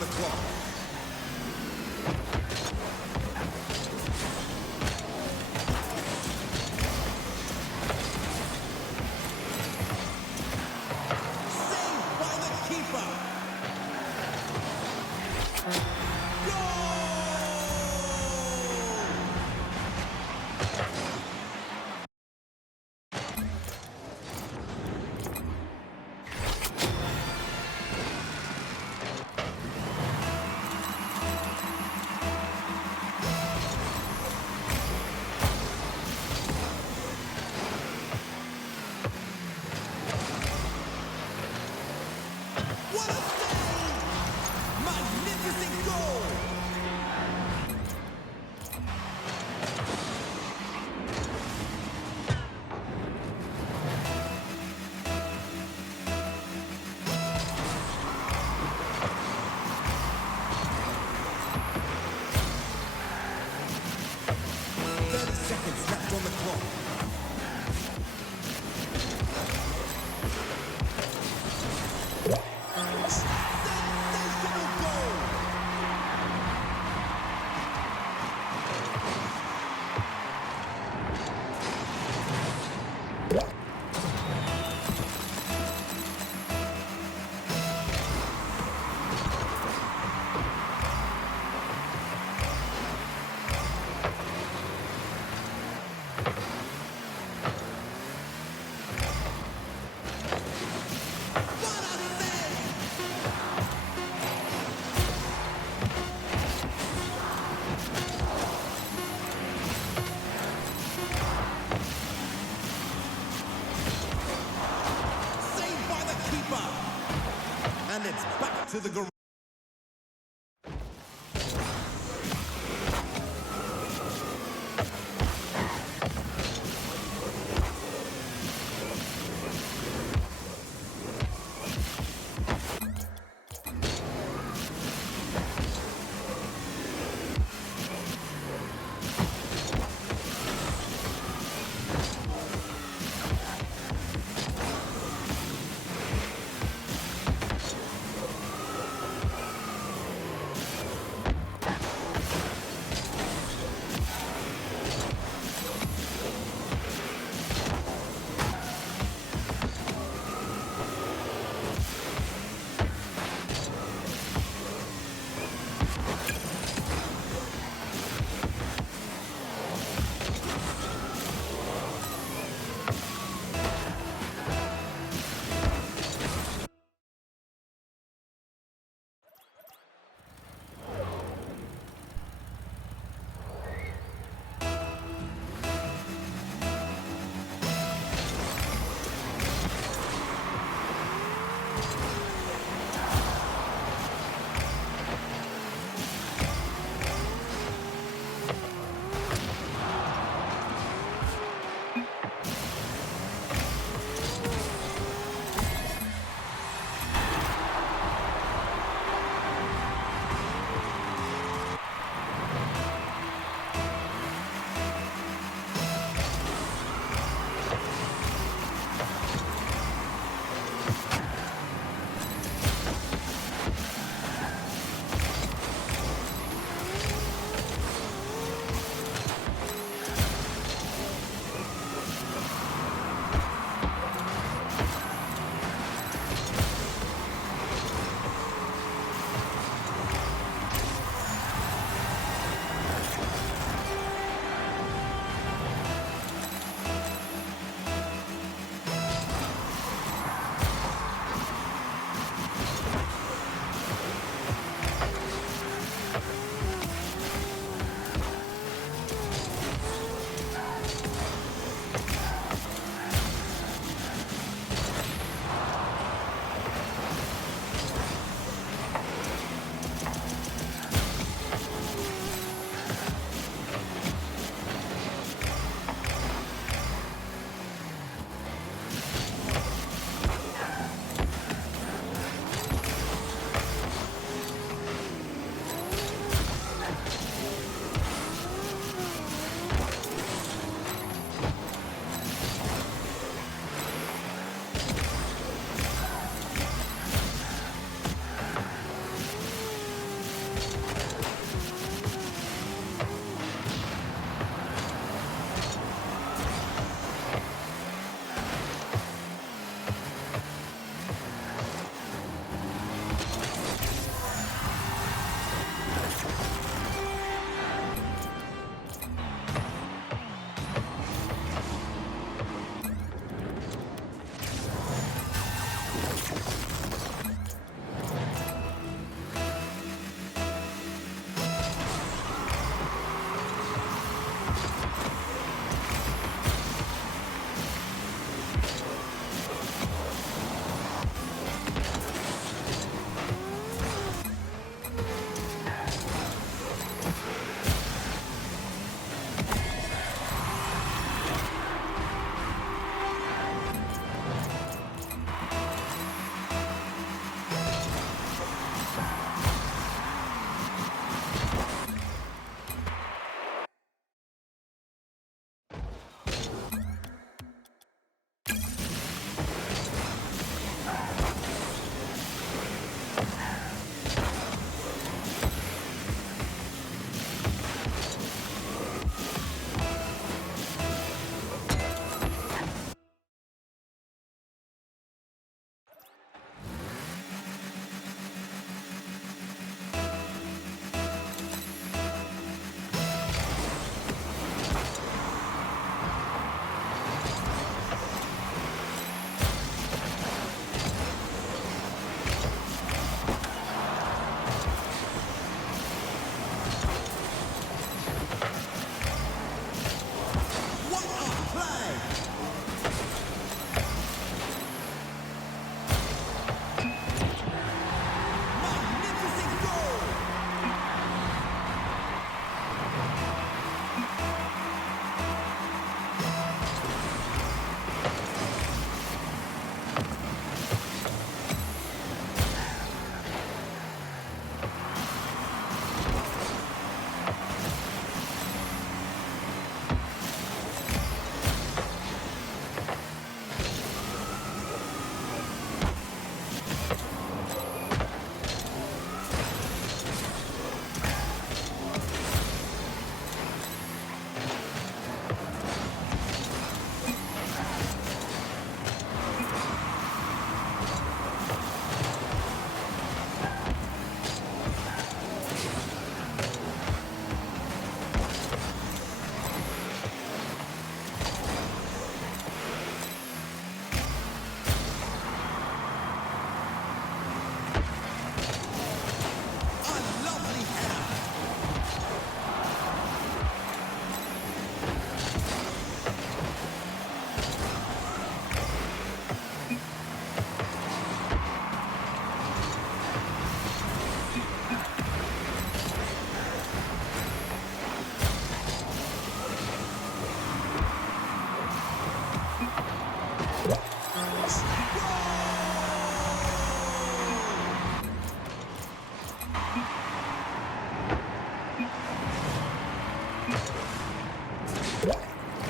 the clock. Saved by the keeper. What a save! Magnificent goal! 30 seconds left on the clock. Sensational goal! What a save! Saved by the keeper. And it's back to the garage.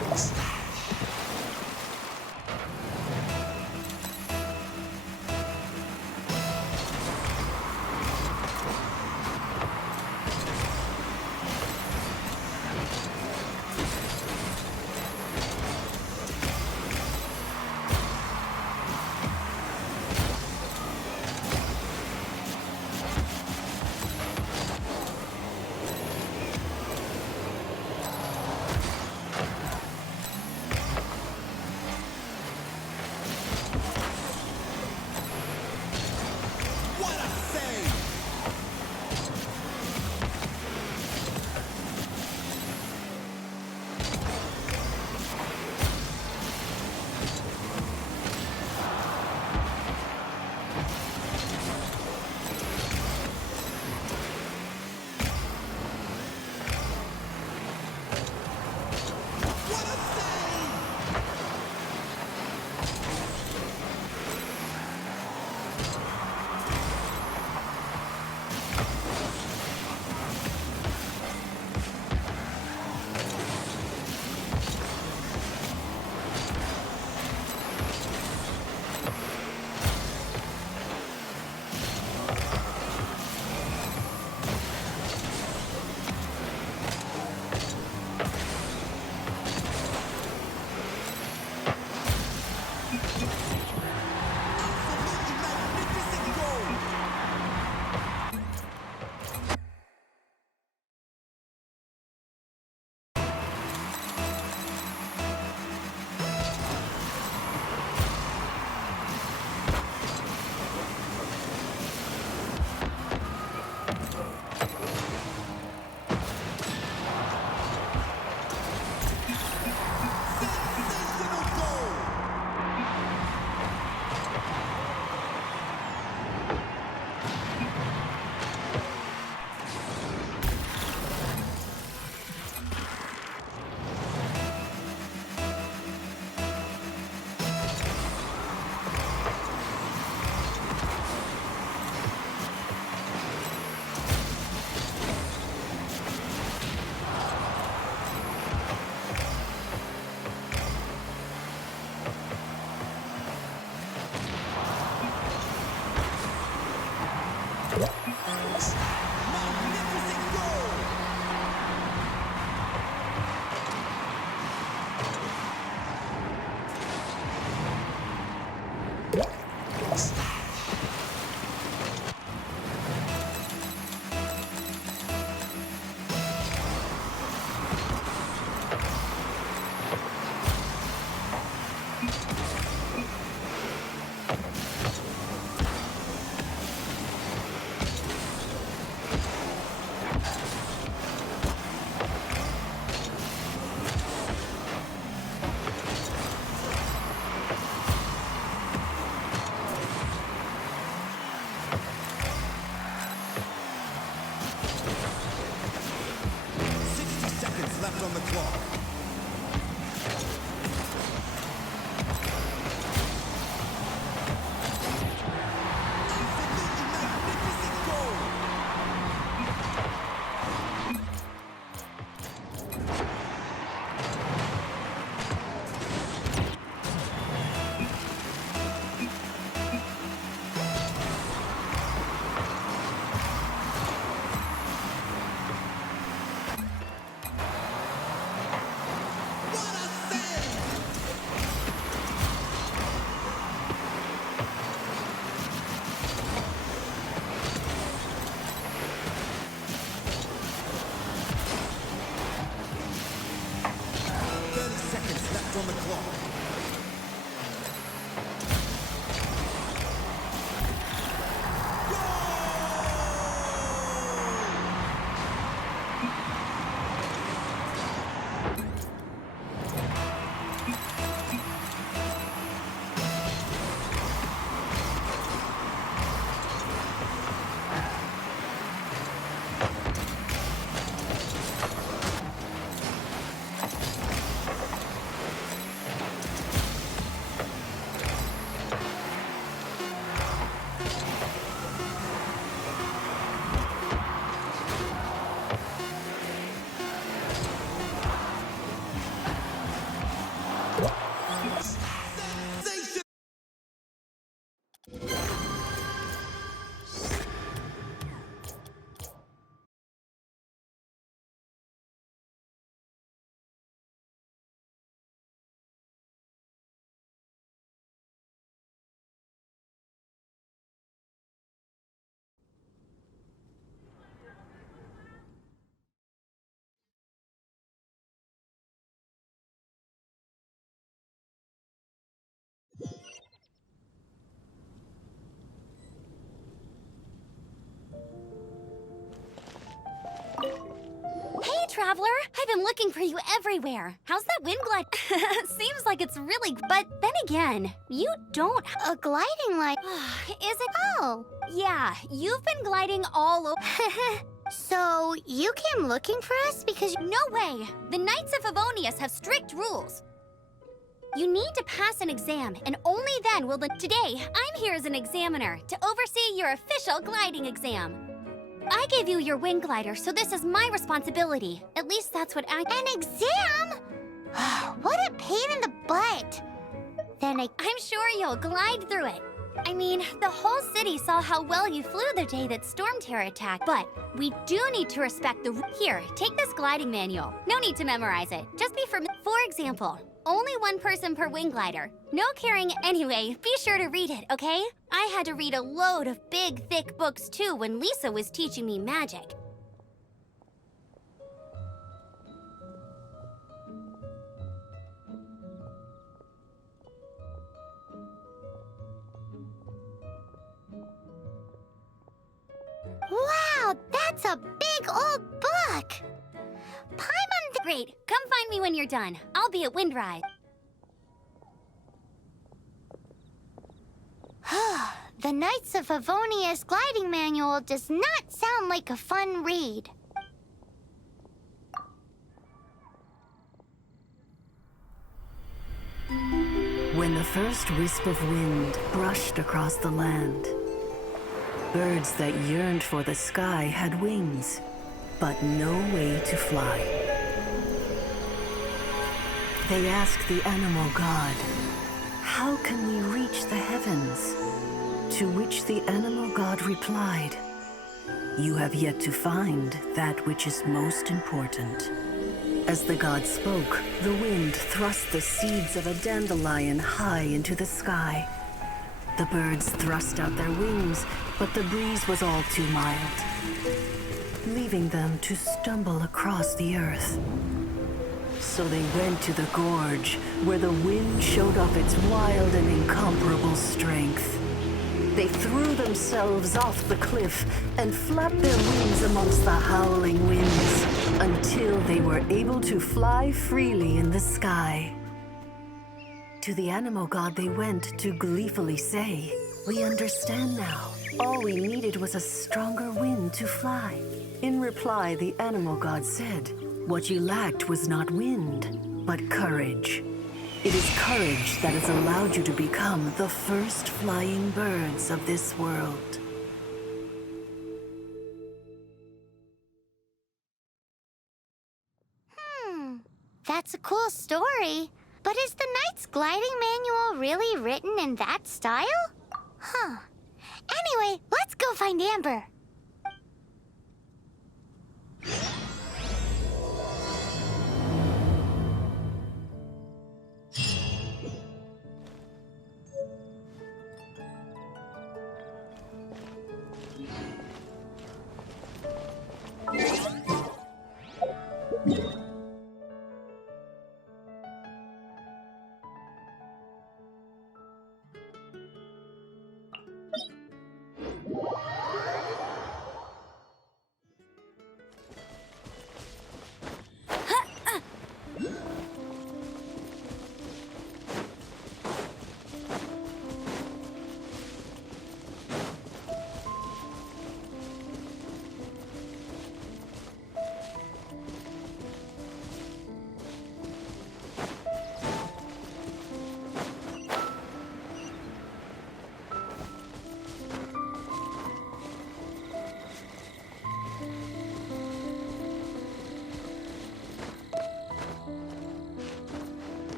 What a save! What a save! Absolutely magnificent goal! Sensational goal! Magnificent goal! Left on the clock. Absolutely magnificent goal! What a save! Seconds left on the clock. Sensation! Hey, Traveler! I've been looking for you everywhere. How's that wind glide? Seems like it's really... But then again, you don't... A gliding light. Is it? Oh. Yeah, you've been gliding all over... So, you came looking for us because No way! The Knights of Favonius have strict rules. You need to pass an exam, and only then will the... Today, I'm here as an examiner to oversee your official gliding exam. I gave you your wing glider, so this is my responsibility. At least that's what I... An exam? What a pain in the butt. Then I'm sure you'll glide through it. I mean, the whole city saw how well you flew the day that Storm Terror attacked, but we do need to respect the... Here, take this gliding manual. No need to memorize it. Just be for example, only one person per wing glider. No carrying anyway. Be sure to read it, okay? I had to read a load of big, thick books too when Lisa was teaching me magic. Wow, that's a big old book! Paimon... Great. Come find me when you're done. I'll be at Windride. The Knights of Favonius gliding manual does not sound like a fun read. When the first wisp of wind brushed across the land, birds that yearned for the sky had wings, but no way to fly. They asked the animal god, "How can we reach the heavens?" To which the animal god replied, "You have yet to find that which is most important." As the god spoke, the wind thrust the seeds of a dandelion high into the sky. The birds thrust out their wings, but the breeze was all too mild, leaving them to stumble across the earth. So they went to the gorge, where the wind showed off its wild and incomparable strength. They threw themselves off the cliff and flapped their wings amongst the howling winds until they were able to fly freely in the sky. To the animal god they went to gleefully say, "We understand now. All we needed was a stronger wind to fly." In reply, the animal god said, "What you lacked was not wind, but courage. It is courage that has allowed you to become the first flying birds of this world." That's a cool story. But is the Knight's gliding manual really written in that style? Anyway, let's go find Amber.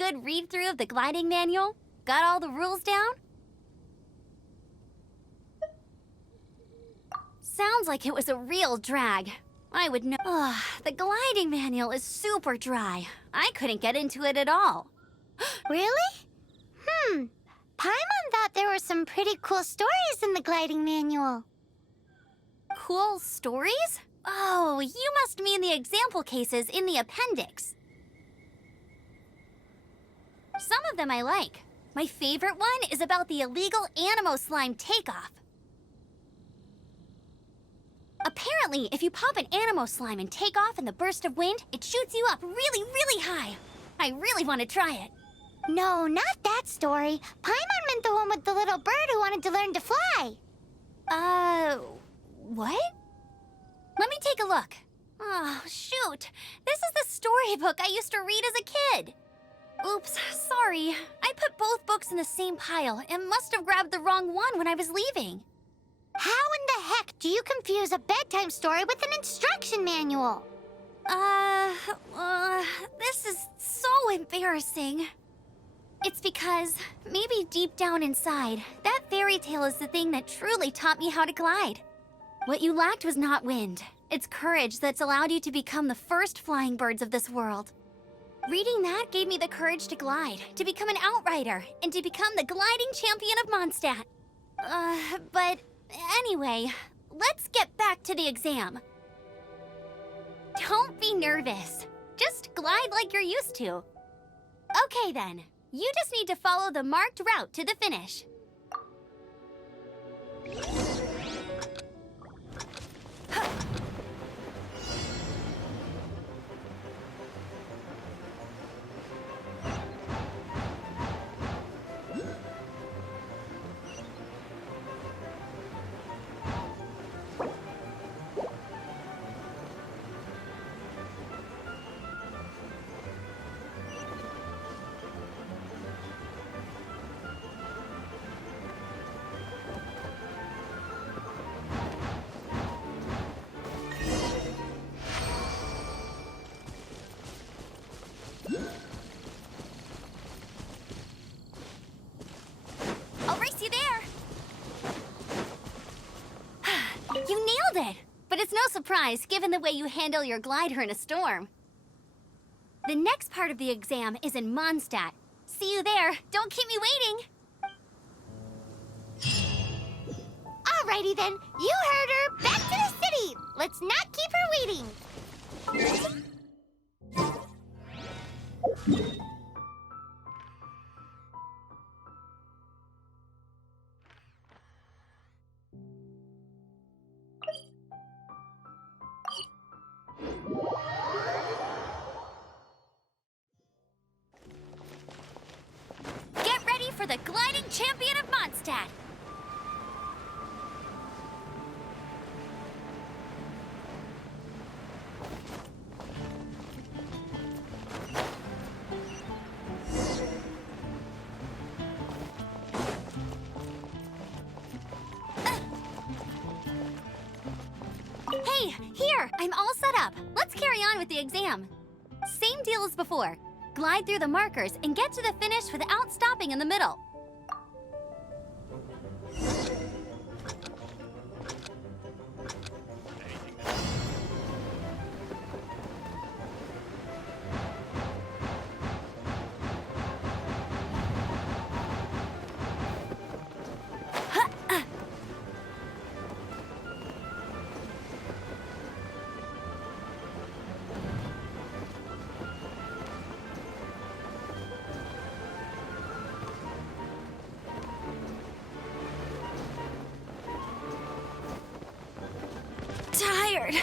good read-through of the gliding manual? Got all the rules down? Sounds like it was a real drag. I would know. Ugh, the gliding manual is super dry. I couldn't get into it at all. Really? Paimon thought there were some pretty cool stories in the gliding manual. Cool stories? Oh, you must mean the example cases in the appendix. Some of them I like. My favorite one is about the illegal Animo slime takeoff. Apparently, if you pop an Animo slime and take off in the burst of wind, it shoots you up really, really high. I really want to try it. No, not that story. Paimon meant the one with the little bird who wanted to learn to fly. What? Let me take a look. Oh, shoot. This is the storybook I used to read as a kid. Oops, sorry. I put both books in the same pile and must have grabbed the wrong one when I was leaving. How in the heck do you confuse a bedtime story with an instruction manual? This is so embarrassing. It's because, maybe deep down inside, that fairy tale is the thing that truly taught me how to glide. What you lacked was not wind. It's courage that's allowed you to become the first flying birds of this world. Reading that gave me the courage to glide, to become an outrider, and to become the gliding champion of Mondstadt. But anyway, let's get back to the exam. Don't be nervous. Just glide like you're used to. Okay then, you just need to follow the marked route to the finish. I'll race you there! You nailed it! But it's no surprise, given the way you handle your glider in a storm. The next part of the exam is in Mondstadt. See you there. Don't keep me waiting! Alrighty then, you heard her. Back to the city. Let's not keep her waiting. Get ready for the gliding champion of Mondstadt! Hey, here! I'm all set up. Let's carry on with the exam. Same deal as before. Glide through the markers and get to the finish without stopping in the middle. Tired.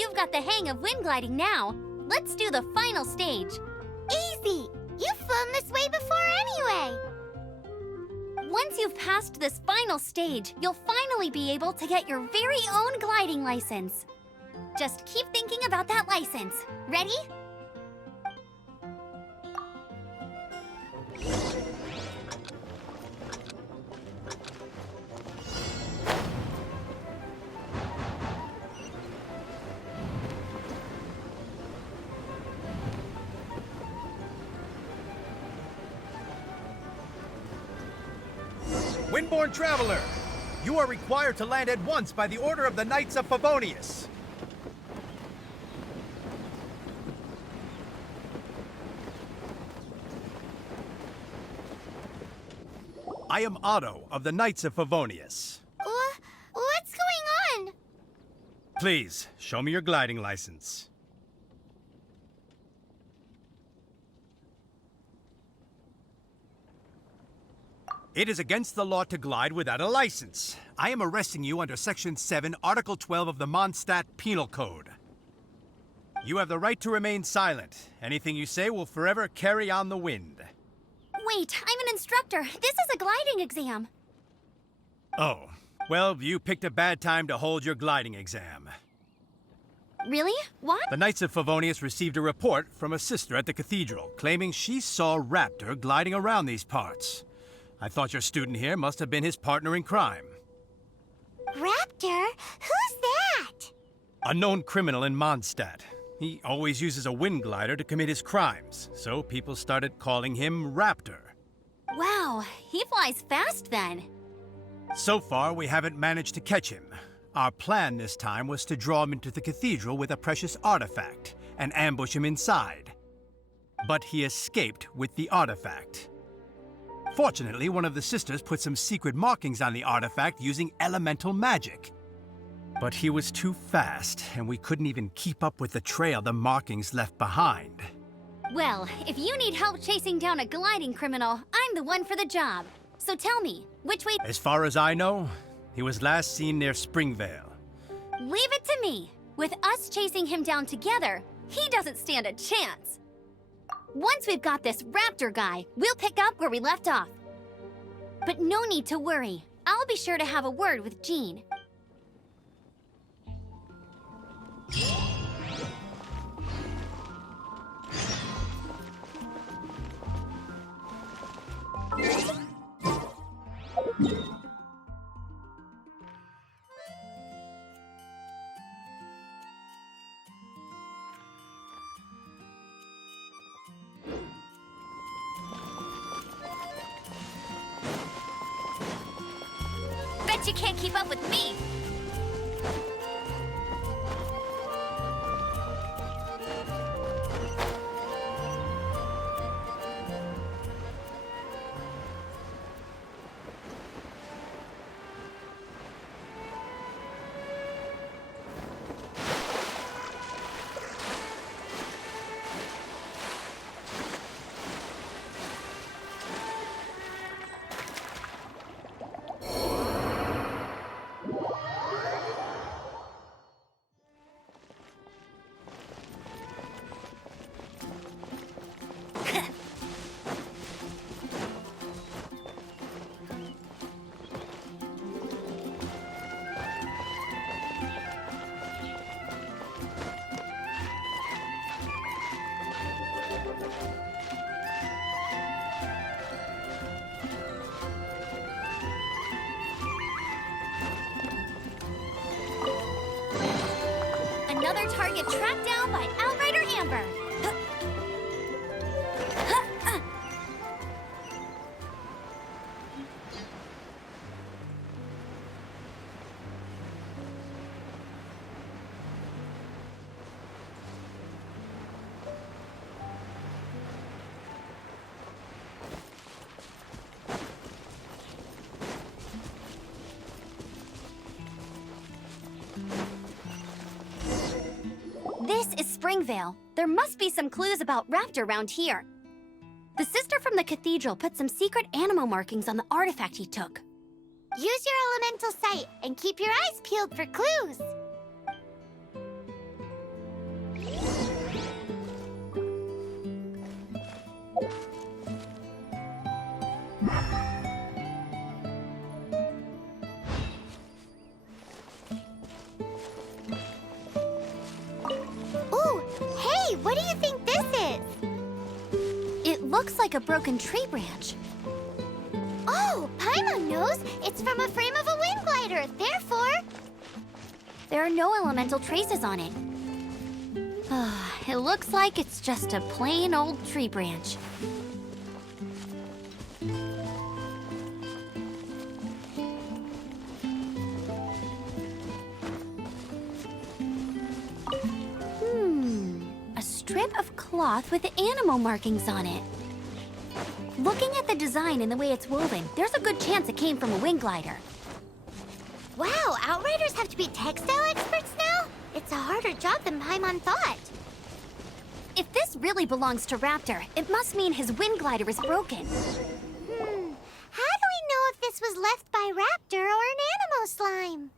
you've got the hang of wind gliding now, let's do the final stage. Easy! You've flown this way before anyway! Once you've passed this final stage, you'll finally be able to get your very own gliding license. Just keep thinking about that license. Ready? Windborne Traveler, you are required to land at once by the order of the Knights of Favonius. I am Otto of the Knights of Favonius. What's going on? Please, show me your gliding license. It is against the law to glide without a license. I am arresting you under Section 7, Article 12 of the Mondstadt Penal Code. You have the right to remain silent. Anything you say will forever carry on the wind. Wait, I'm an instructor. This is a gliding exam. Oh, well, you picked a bad time to hold your gliding exam. Really? What? The Knights of Favonius received a report from a sister at the cathedral claiming she saw Raptor gliding around these parts. I thought your student here must have been his partner in crime. Raptor? Who's that? A known criminal in Mondstadt. He always uses a wind glider to commit his crimes, so people started calling him Raptor. Wow, he flies fast then. So far, we haven't managed to catch him. Our plan this time was to draw him into the cathedral with a precious artifact and ambush him inside. But he escaped with the artifact. Fortunately, one of the sisters put some secret markings on the artifact using elemental magic. But he was too fast, and we couldn't even keep up with the trail the markings left behind. Well, if you need help chasing down a gliding criminal, I'm the one for the job. So tell me, which way... As far as I know, he was last seen near Springvale. Leave it to me. With us chasing him down together, he doesn't stand a chance. Once we've got this Raptor guy, we'll pick up where we left off. But no need to worry. I'll be sure to have a word with Jean. Bet you can't keep up with me. Another target tracked down by Outrider Amber. This is Springvale. There must be some clues about Raptor around here. The sister from the cathedral put some secret animal markings on the artifact he took. Use your elemental sight and keep your eyes peeled for clues. Ooh, hey, what do you think this is? It looks like a broken tree branch. Oh, Paimon knows. It's from a frame of a wind glider. Therefore, There are no elemental traces on it. It looks like it's just a plain old tree branch. A strip of cloth with animal markings on it. Looking at the design and the way it's woven, there's a good chance it came from a wing glider. wow, Outriders have to be textile experts now? It's a harder job than Paimon thought. If this really belongs to Raptor, it must mean his wind glider is broken. How do we know if this was left by Raptor or an Animo slime?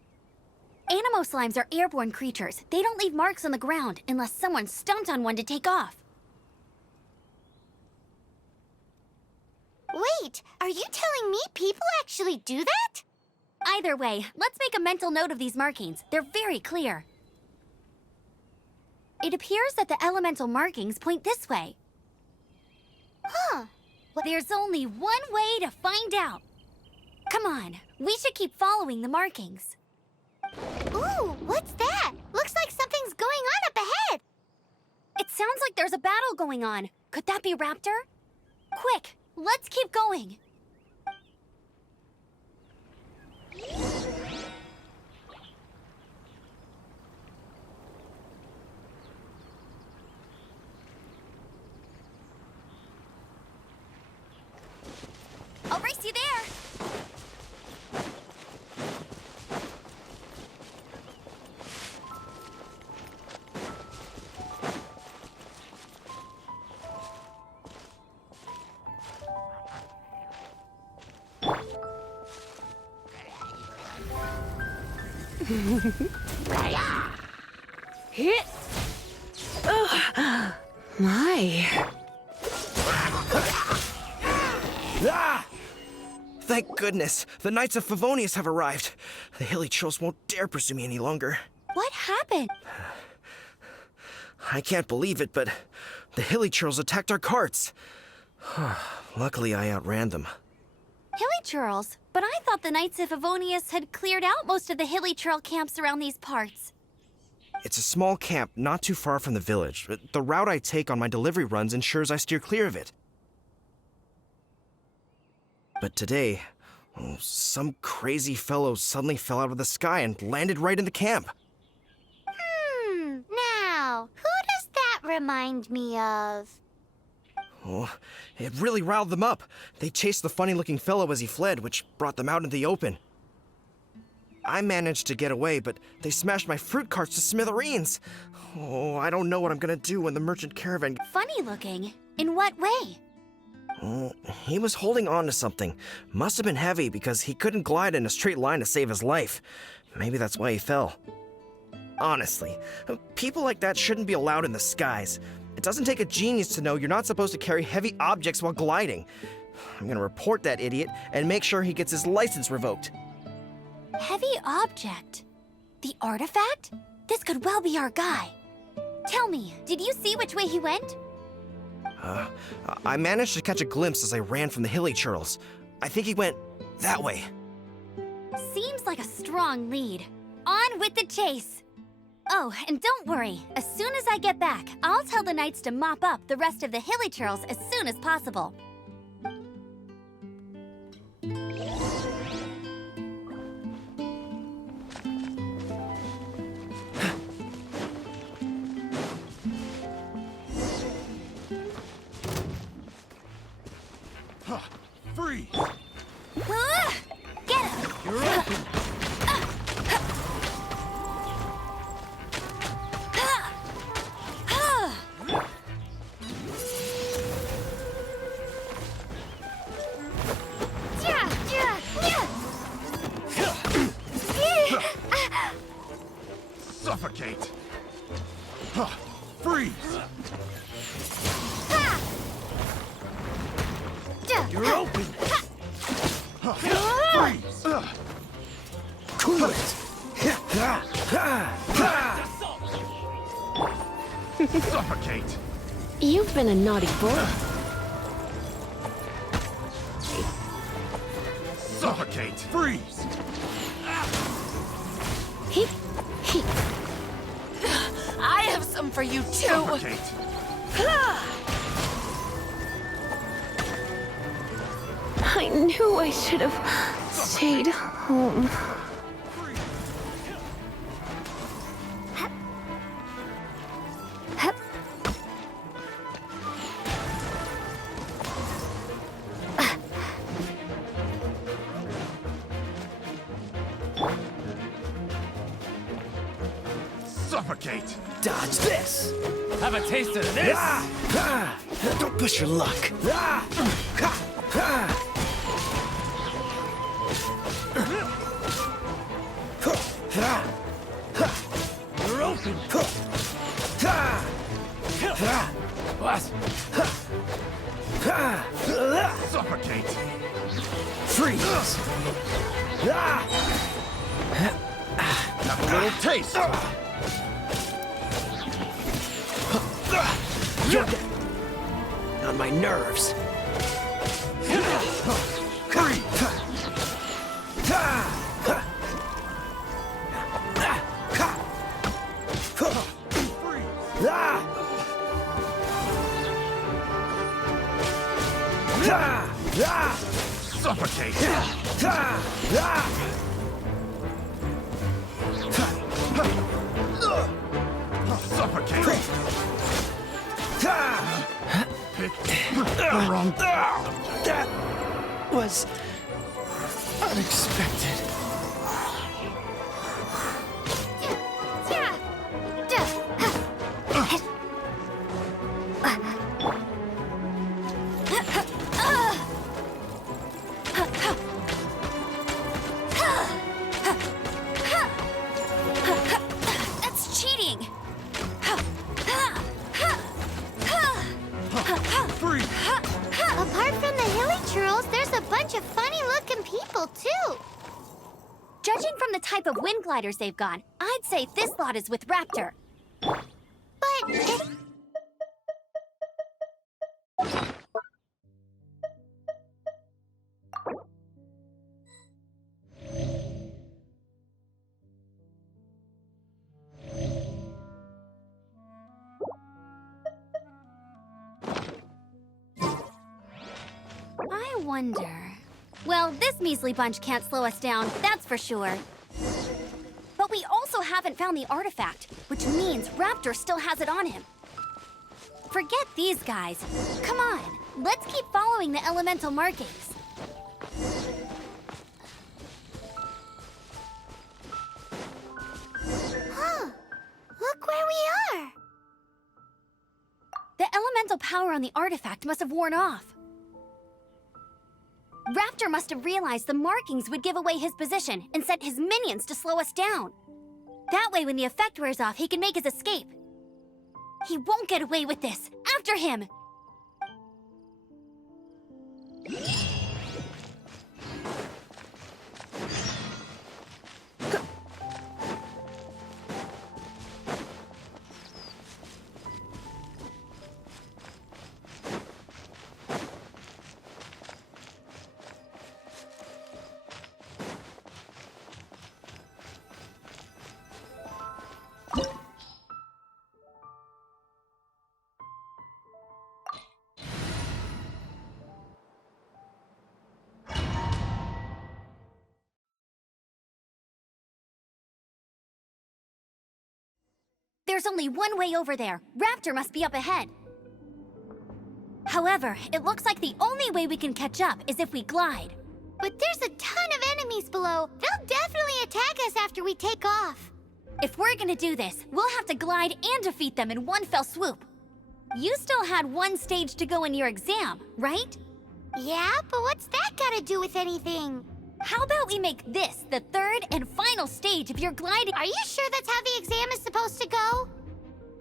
Animo slimes are airborne creatures. They don't leave marks on the ground unless someone stomped on one to take off. Wait, are you telling me people actually do that? Either way, let's make a mental note of these markings. They're very clear. It appears that the elemental markings point this way. Huh. There's only one way to find out. Come on, we should keep following the markings. Ooh, what's that? Looks like something's going on up ahead. It sounds like there's a battle going on. Could that be Raptor? Quick, let's keep going. I'll race you there. Hit! My. Ah! Thank goodness, the Knights of Favonius have arrived. The hilly trolls won't dare pursue me any longer. What happened? I can't believe it, but the hilly trolls attacked our carts. Luckily, I outran them. Hilly churls? But I thought the Knights of Favonius had cleared out most of the hilly churl camps around these parts. It's a small camp not too far from the village. The route I take on my delivery runs ensures I steer clear of it. But today, some crazy fellow suddenly fell out of the sky and landed right in the camp. Now, who does that remind me of? Oh, it really riled them up. They chased the funny-looking fellow as he fled, which brought them out into the open. I managed to get away, but they smashed my fruit carts to smithereens. Oh, I don't know what I'm gonna do when the merchant caravan... Funny looking? In what way? He was holding on to something. Must have been heavy because he couldn't glide in a straight line to save his life. Maybe that's why he fell. Honestly, people like that shouldn't be allowed in the skies. It doesn't take a genius to know you're not supposed to carry heavy objects while gliding. I'm gonna report that idiot and make sure he gets his license revoked. Heavy object? The artifact? This could well be our guy. Tell me, did you see which way he went? I managed to catch a glimpse as I ran from the hilly churls. I think he went that way. Seems like a strong lead. On with the chase! Oh, and don't worry. As soon as I get back, I'll tell the knights to mop up the rest of the hilly churls as soon as possible. Freeze! Get him! You're open! Suffocate! Suffocate! You've been a naughty boy. Suffocate! Freeze! He, he. I have some for you too. Suffocate! I knew I should have stayed home. Suffocate! Dodge this! Have a taste of this! Don't push your luck. You're open! What? Suffocate! Freeze! Have a little taste! You're getting on my nerves. Suffocate! Suffocate! Pick the wrong... That was unexpected. That's cheating! Freeze! Apart from the hilly churls, there's a bunch of funny-looking people, too. Judging from the type of wind gliders they've got, I'd say this lot is with Raptor. But... I wonder... Well, this measly bunch can't slow us down, that's for sure. But we also haven't found the artifact, which means Raptor still has it on him. Forget these guys. Come on, let's keep following the elemental markings. Huh. Look where we are. The elemental power on the artifact must have worn off. Raptor must have realized the markings would give away his position and sent his minions to slow us down. That way, when the effect wears off, he can make his escape. He won't get away with this. After him! There's only one way over there. Raptor must be up ahead. However, it looks like the only way we can catch up is if we glide. But there's a ton of enemies below. They'll definitely attack us after we take off. If we're gonna do this, we'll have to glide and defeat them in one fell swoop. You still had one stage to go in your exam, right? Yeah, but what's that got to do with anything? How about we make this the third and final stage of your gliding? Are you sure that's how the exam is supposed to go?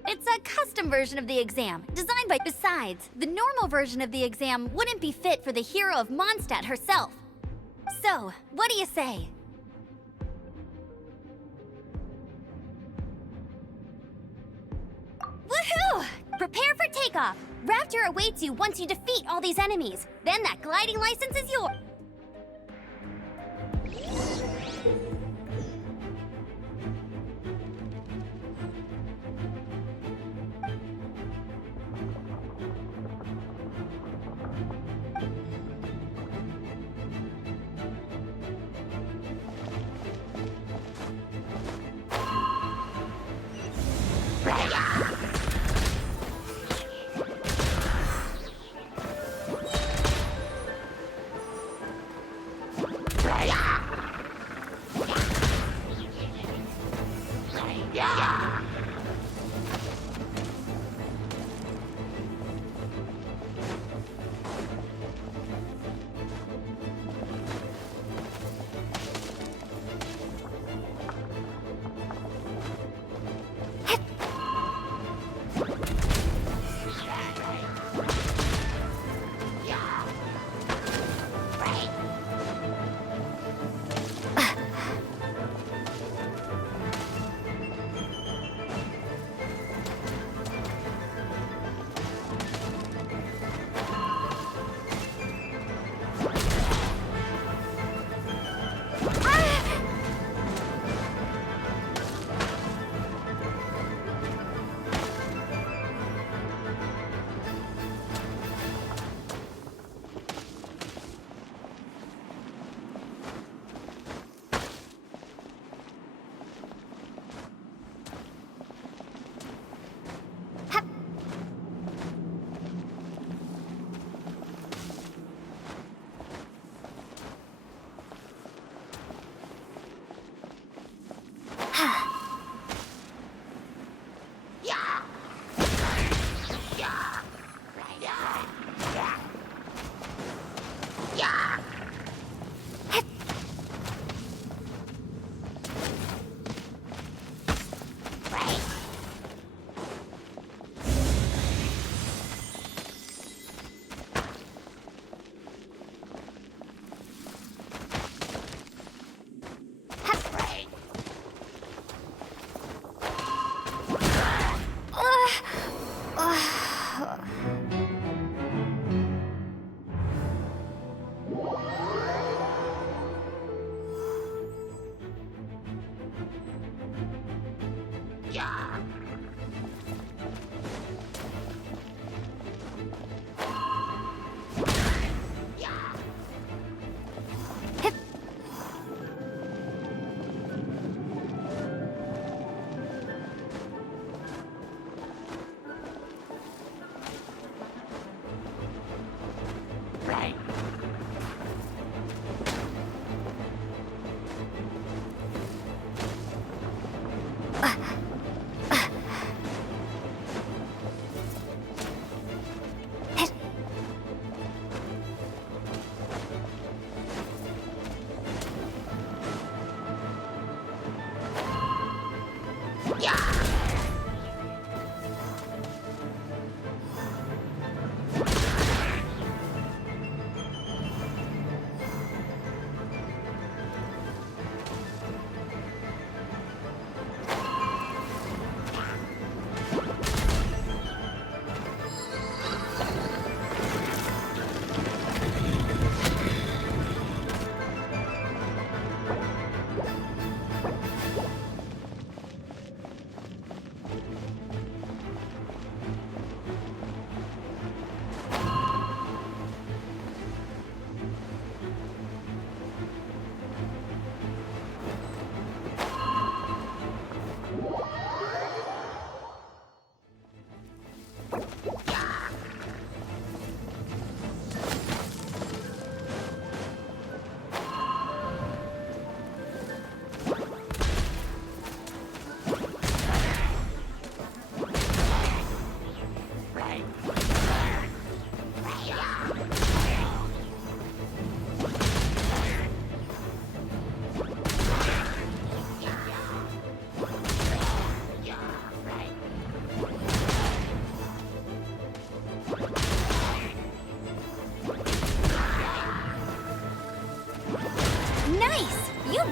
It's a custom version of the exam, designed by... Besides, the normal version of the exam wouldn't be fit for the hero of Mondstadt herself. So, what do you say? Prepare for takeoff. Raptor awaits you once you defeat all these enemies. Then that gliding license is yours.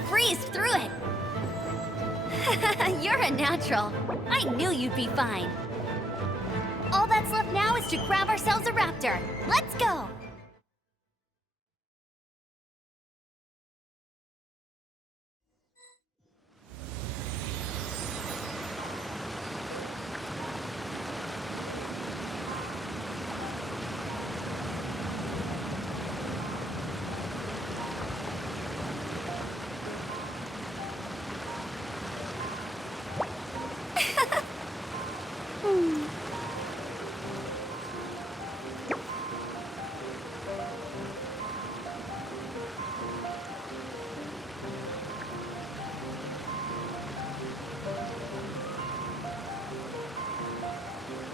breezed through it. You're a natural. I knew you'd be fine. All that's left now is to grab ourselves a raptor. Let's go!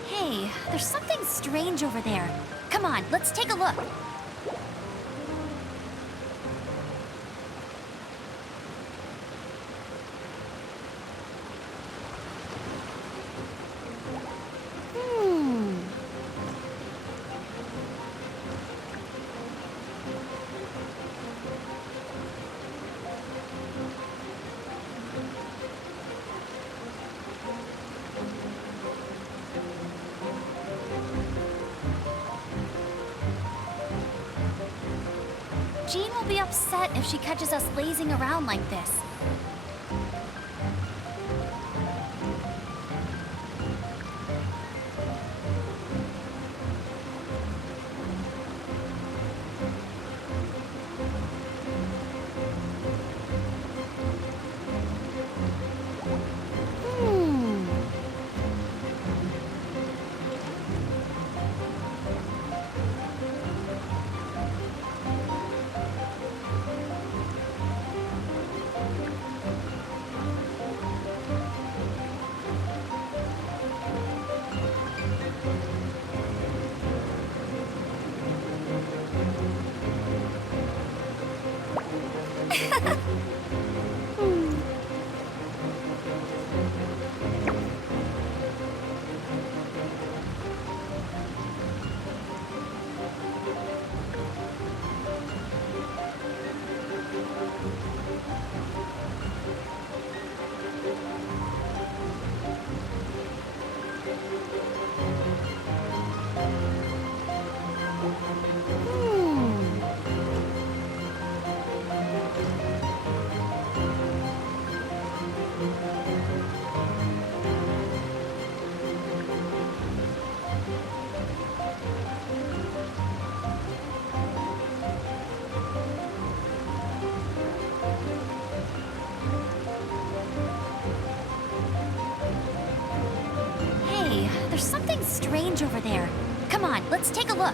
Hey, there's something strange over there. Come on, let's take a look. Jean will be upset if she catches us lazing around like this. There's something strange over there. Come on, let's take a look.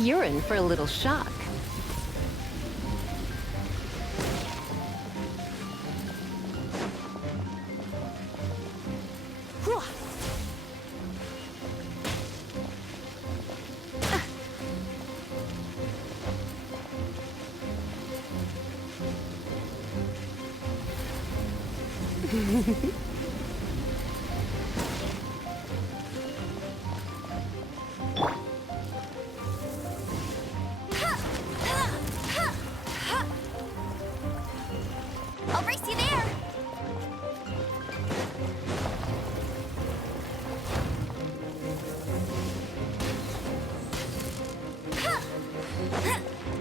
You're in for a little shock. I'll race you there.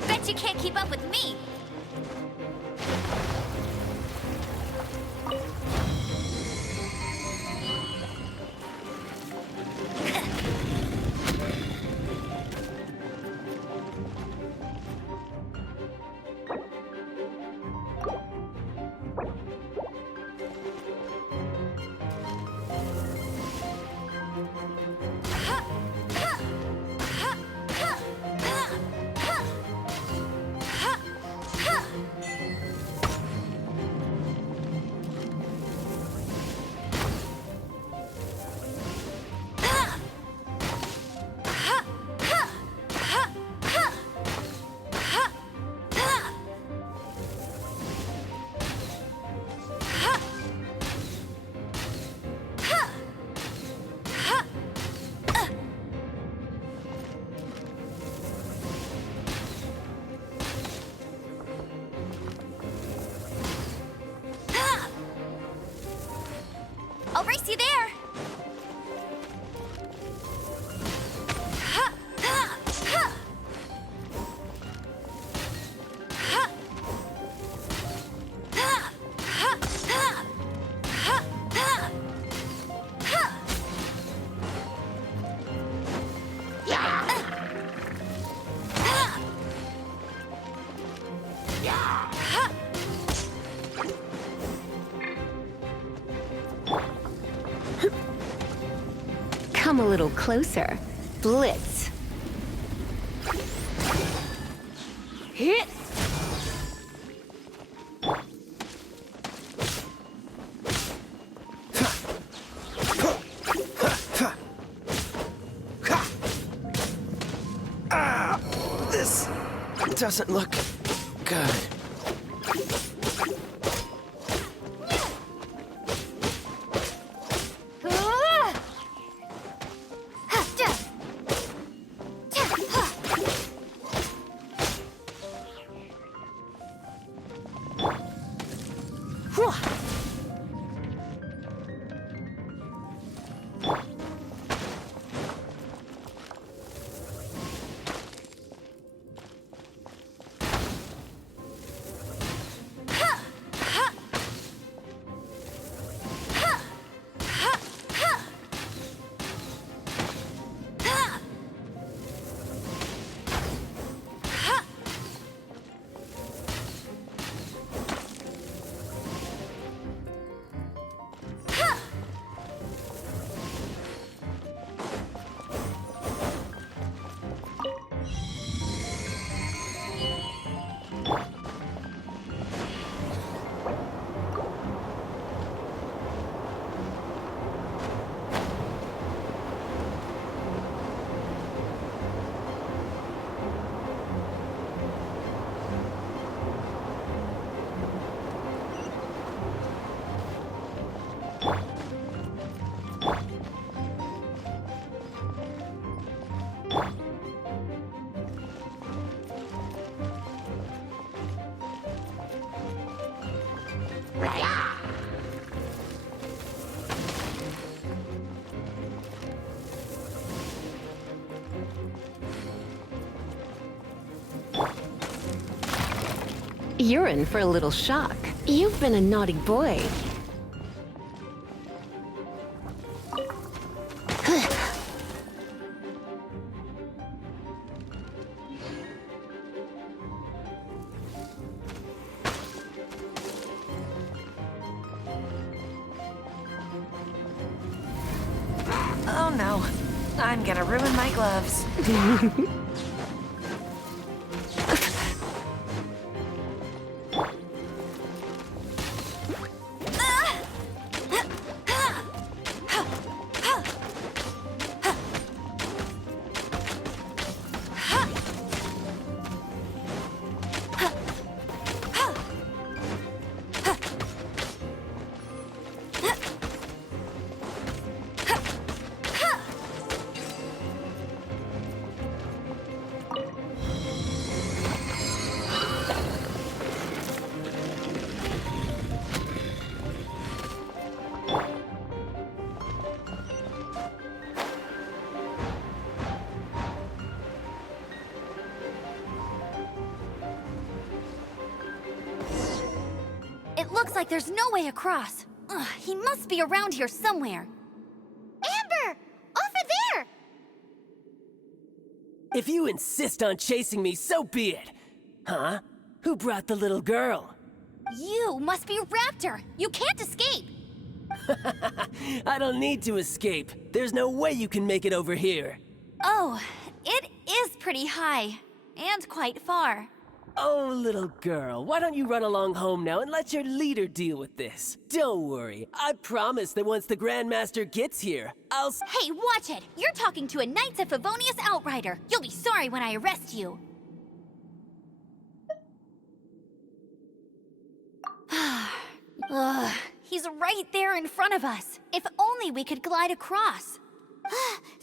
Bet you can't keep up with me. I'll race you there. Come a little closer. Blitz. Hit! This doesn't look good. You're in for a little shock. You've been a naughty boy. Oh no, I'm gonna ruin my gloves. Looks like there's no way across. Ugh, he must be around here somewhere. Amber! Over there! If you insist on chasing me, so be it. Huh? Who brought the little girl? You must be Raptor. You can't escape. I don't need to escape. There's no way you can make it over here. Oh, it is pretty high. And quite far. Oh, little girl, why don't you run along home now and let your leader deal with this? Don't worry, I promise that once the Grandmaster gets here, I'll Hey, watch it! You're talking to a Knights of Favonius outrider. You'll be sorry when I arrest you. Ugh, he's right there in front of us. If only we could glide across.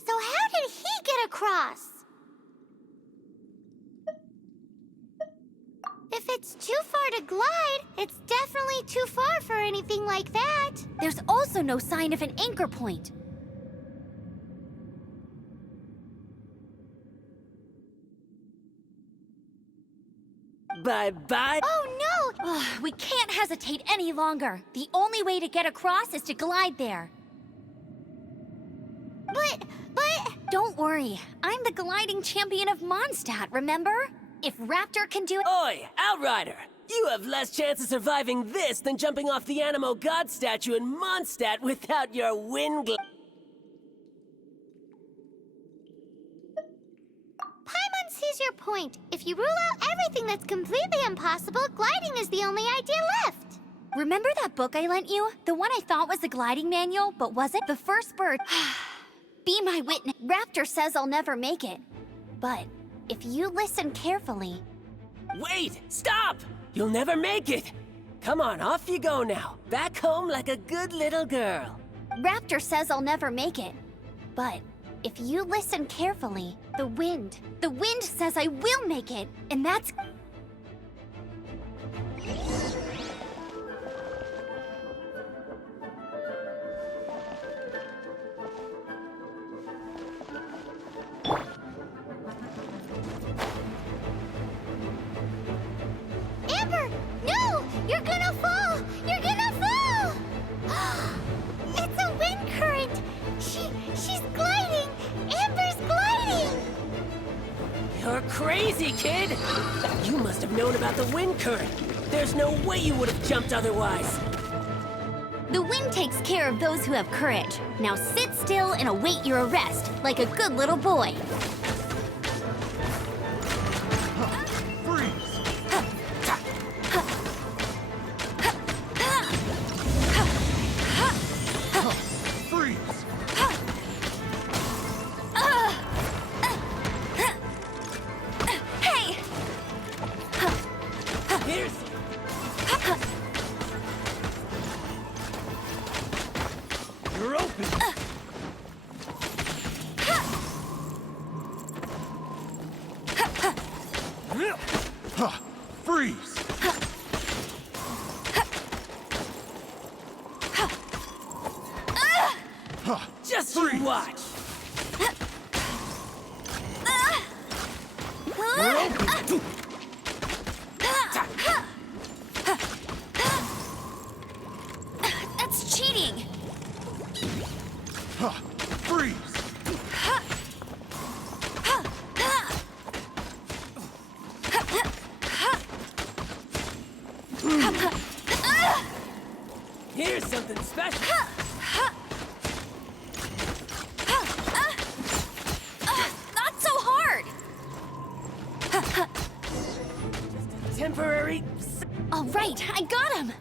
So how did he get across? If it's too far to glide, it's definitely too far for anything like that. There's also no sign of an anchor point. Bye-bye. Oh no! Ugh, we can't hesitate any longer. The only way to get across is to glide there. But... Don't worry, I'm the gliding champion of Mondstadt, remember? If Raptor can do it... Oi, Outrider! You have less chance of surviving this than jumping off the Animo God statue in Mondstadt without your wind Paimon sees your point. If you rule out everything that's completely impossible, gliding is the only idea left. Remember that book I lent you? The one I thought was the gliding manual, but wasn't? The first bird... Be my witness. Raptor says I'll never make it. But if you listen carefully... Wait! Stop! You'll never make it! Come on, off you go now. Back home like a good little girl. Raptor says I'll never make it. But if you listen carefully, the wind says I will make it, and that's... Amber! No! You're gonna fall! You're gonna fall! It's a wind current! She's gliding! Amber's gliding! You're crazy, kid! You must have known about the wind current. There's no way you would have jumped otherwise. The wind takes care of those who have courage. Now sit still and await your arrest, like a good little boy. You're open. Freeze. Just you watch. You're open. That's cheating. Freeze. Here's something special. Not so hard. Temporary. All right, I got him.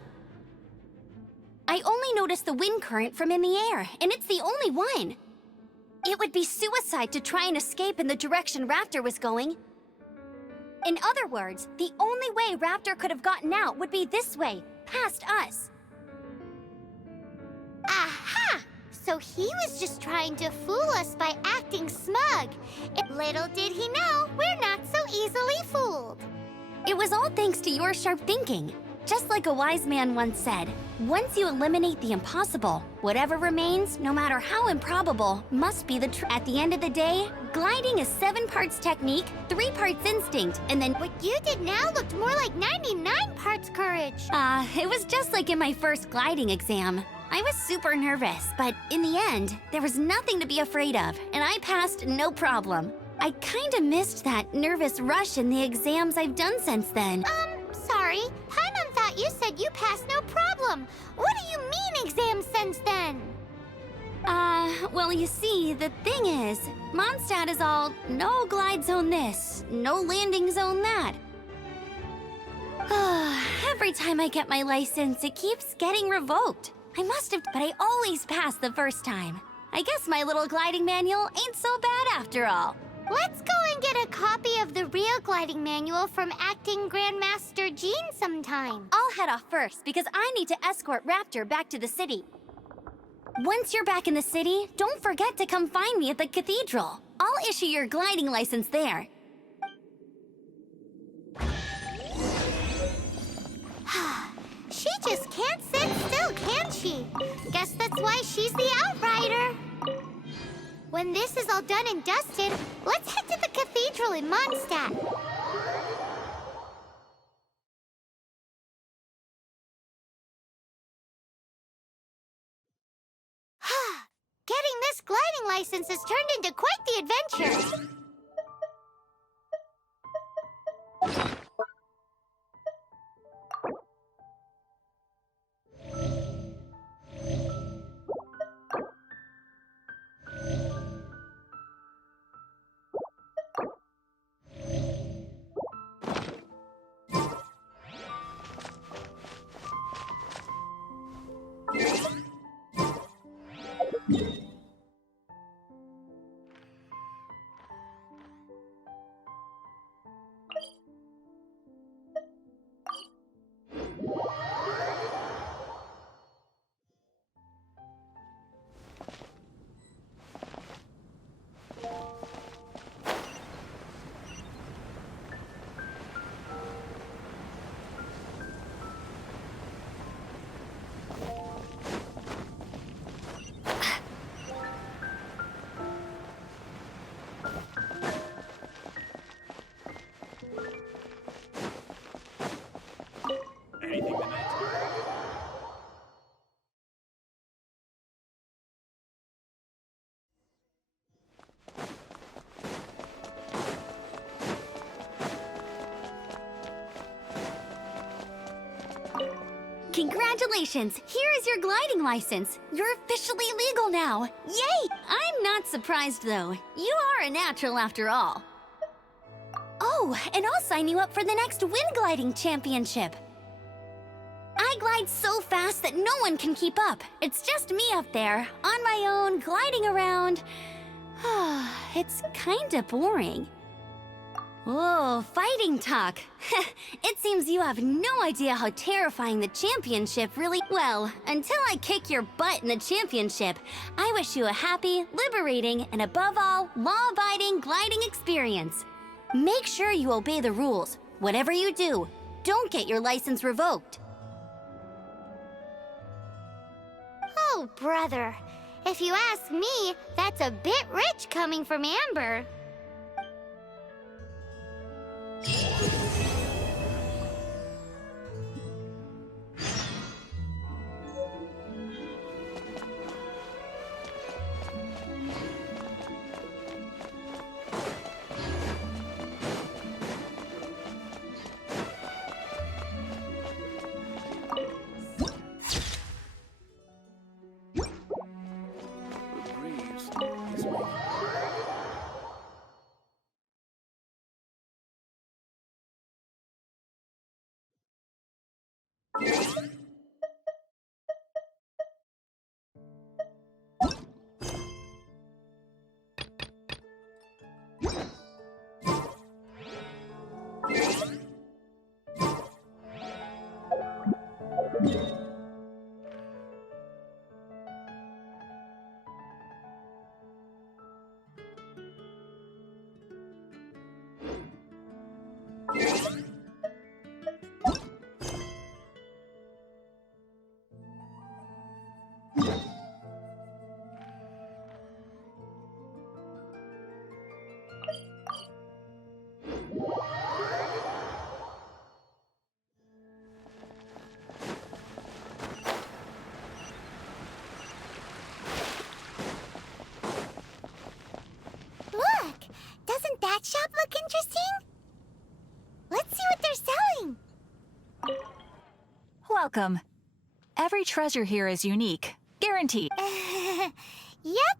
I only noticed the wind current from in the air, and it's the only one. It would be suicide to try and escape in the direction Raptor was going. In other words, the only way Raptor could have gotten out would be this way, past us. Aha! So he was just trying to fool us by acting smug. Little did he know, we're not so easily fooled. It was all thanks to your sharp thinking. Just like a wise man once said, once you eliminate the impossible, whatever remains, no matter how improbable, must be the truth. At the end of the day, gliding is 7 parts technique, 3 parts instinct, and then What you did now looked more like 99 parts courage. it was just like in my first gliding exam. I was super nervous, but in the end, there was nothing to be afraid of, and I passed no problem. I kinda missed that nervous rush in the exams I've done since then. Sorry. Paimon thought you said you passed no problem. What do you mean exams since then? Well, you see, the thing is, Mondstadt is all no glide zone this, no landing zone that. Every time I get my license, it keeps getting revoked. I must have, but I always pass the first time. I guess my little gliding manual ain't so bad after all. Let's go and get a copy of the real gliding manual from Acting Grandmaster Jean sometime. I'll head off first because I need to escort Raptor back to the city. Once you're back in the city, don't forget to come find me at the cathedral. I'll issue your gliding license there. She just can't sit still, can she? Guess that's why she's the Outrider. When this is all done and dusted, let's head to the cathedral in Mondstadt. Getting this gliding license has turned into quite the adventure. Anything tonight? Congratulations! Here is your gliding license. You're officially legal now. Yay! I'm not surprised though. You are a natural after all. Oh, and I'll sign you up for the next wind gliding championship. I glide so fast that no one can keep up. It's just me up there, on my own, gliding around. It's kinda boring. Oh, fighting talk. It seems you have no idea how terrifying the championship really... Well, until I kick your butt in the championship, I wish you a happy, liberating, and above all, law-abiding gliding experience. Make sure you obey the rules. Whatever you do, don't get your license revoked. Oh, brother. If you ask me, that's a bit rich coming from Amber. welcome. Every treasure here is unique, guaranteed. Yep.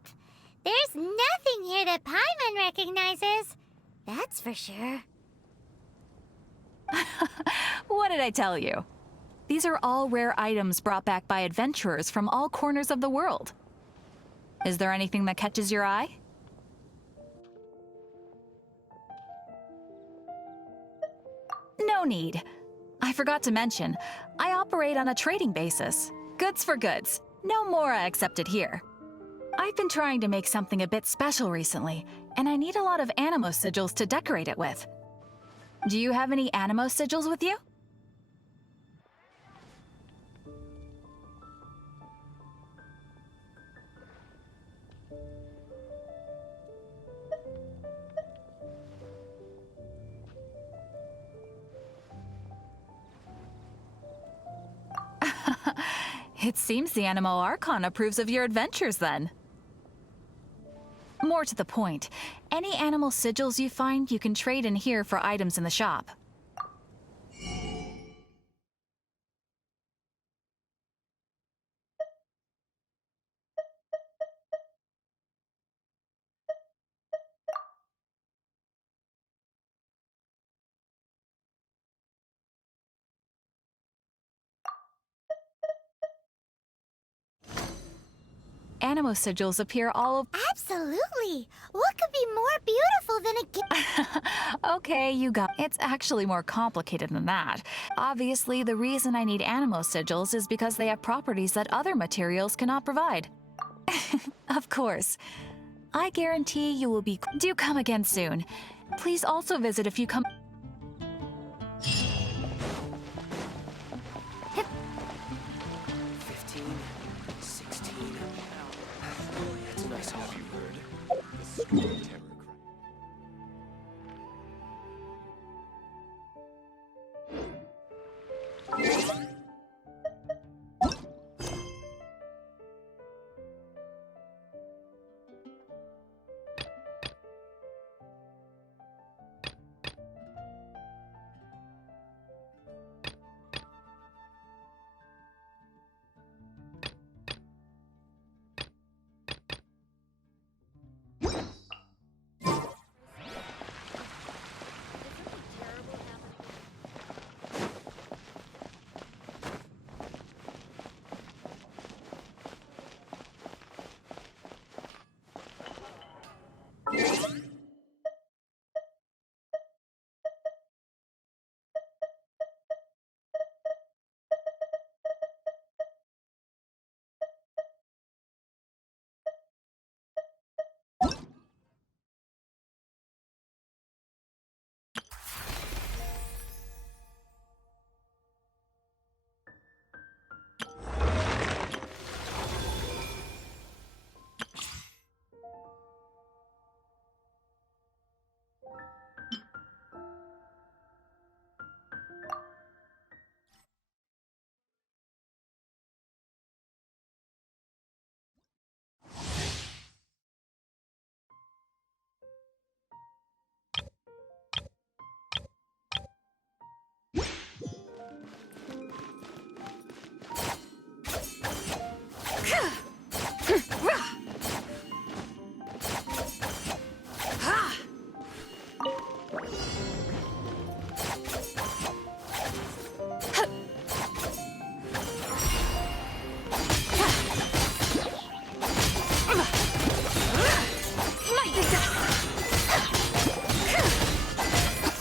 There's nothing here that Paimon recognizes. That's for sure. What did I tell you? These are all rare items brought back by adventurers from all corners of the world. Is there anything that catches your eye? No need. I forgot to mention, I operate on a trading basis. Goods for goods. No Mora accepted here. I've been trying to make something a bit special recently, and I need a lot of animo sigils to decorate it with. Do you have any animo sigils with you? It seems the Animo Archon approves of your adventures, then. More to the point, any animal sigils you find you can trade in here for items in the shop. Animo sigils appear all over. Absolutely. What could be more beautiful than a gift? Okay, you got. It's actually more complicated than that. Obviously, the reason I need animo sigils is because they have properties that other materials cannot provide. Of course. I guarantee you will be. Do come again soon. Please also visit if you come. 15, 16. It's nice. Have you heard? The storm terror cry.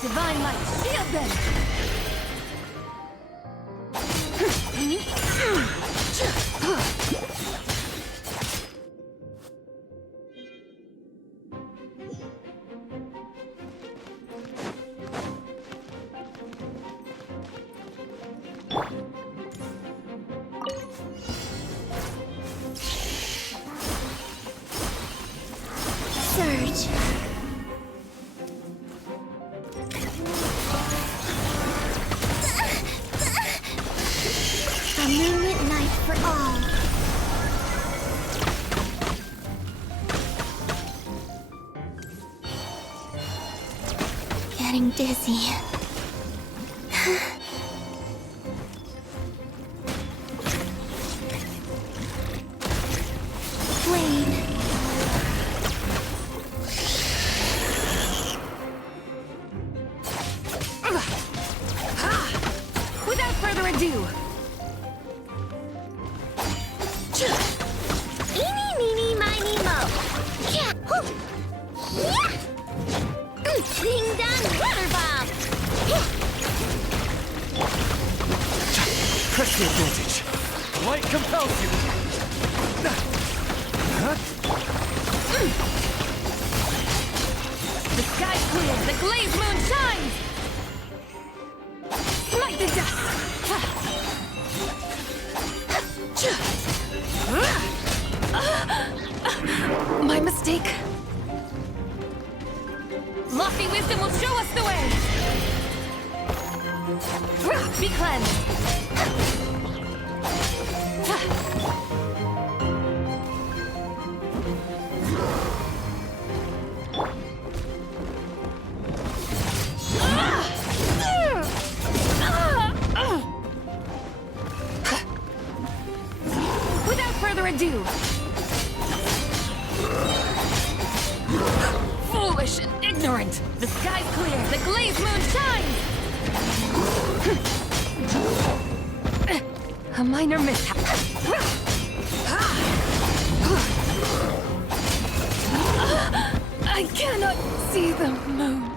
Divine light, shield them! Surge. A moonlit night for all. Getting dizzy. Eeny, meeny, miny, mo. Yeah. Hoo. Yeah. Ding dong, water bomb. Yeah. Press the advantage. Light compels you. The sky's clear, the glazed moon shines! Smite the dust! My mistake. Lofty wisdom will show us the way! Be cleansed! Without further ado, foolish and ignorant! The sky's clear, the glazed moon shines! A minor mishap. I cannot see the moon.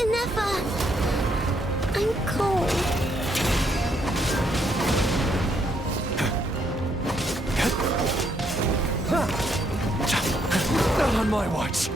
Enough. I'm cold. Not on my watch.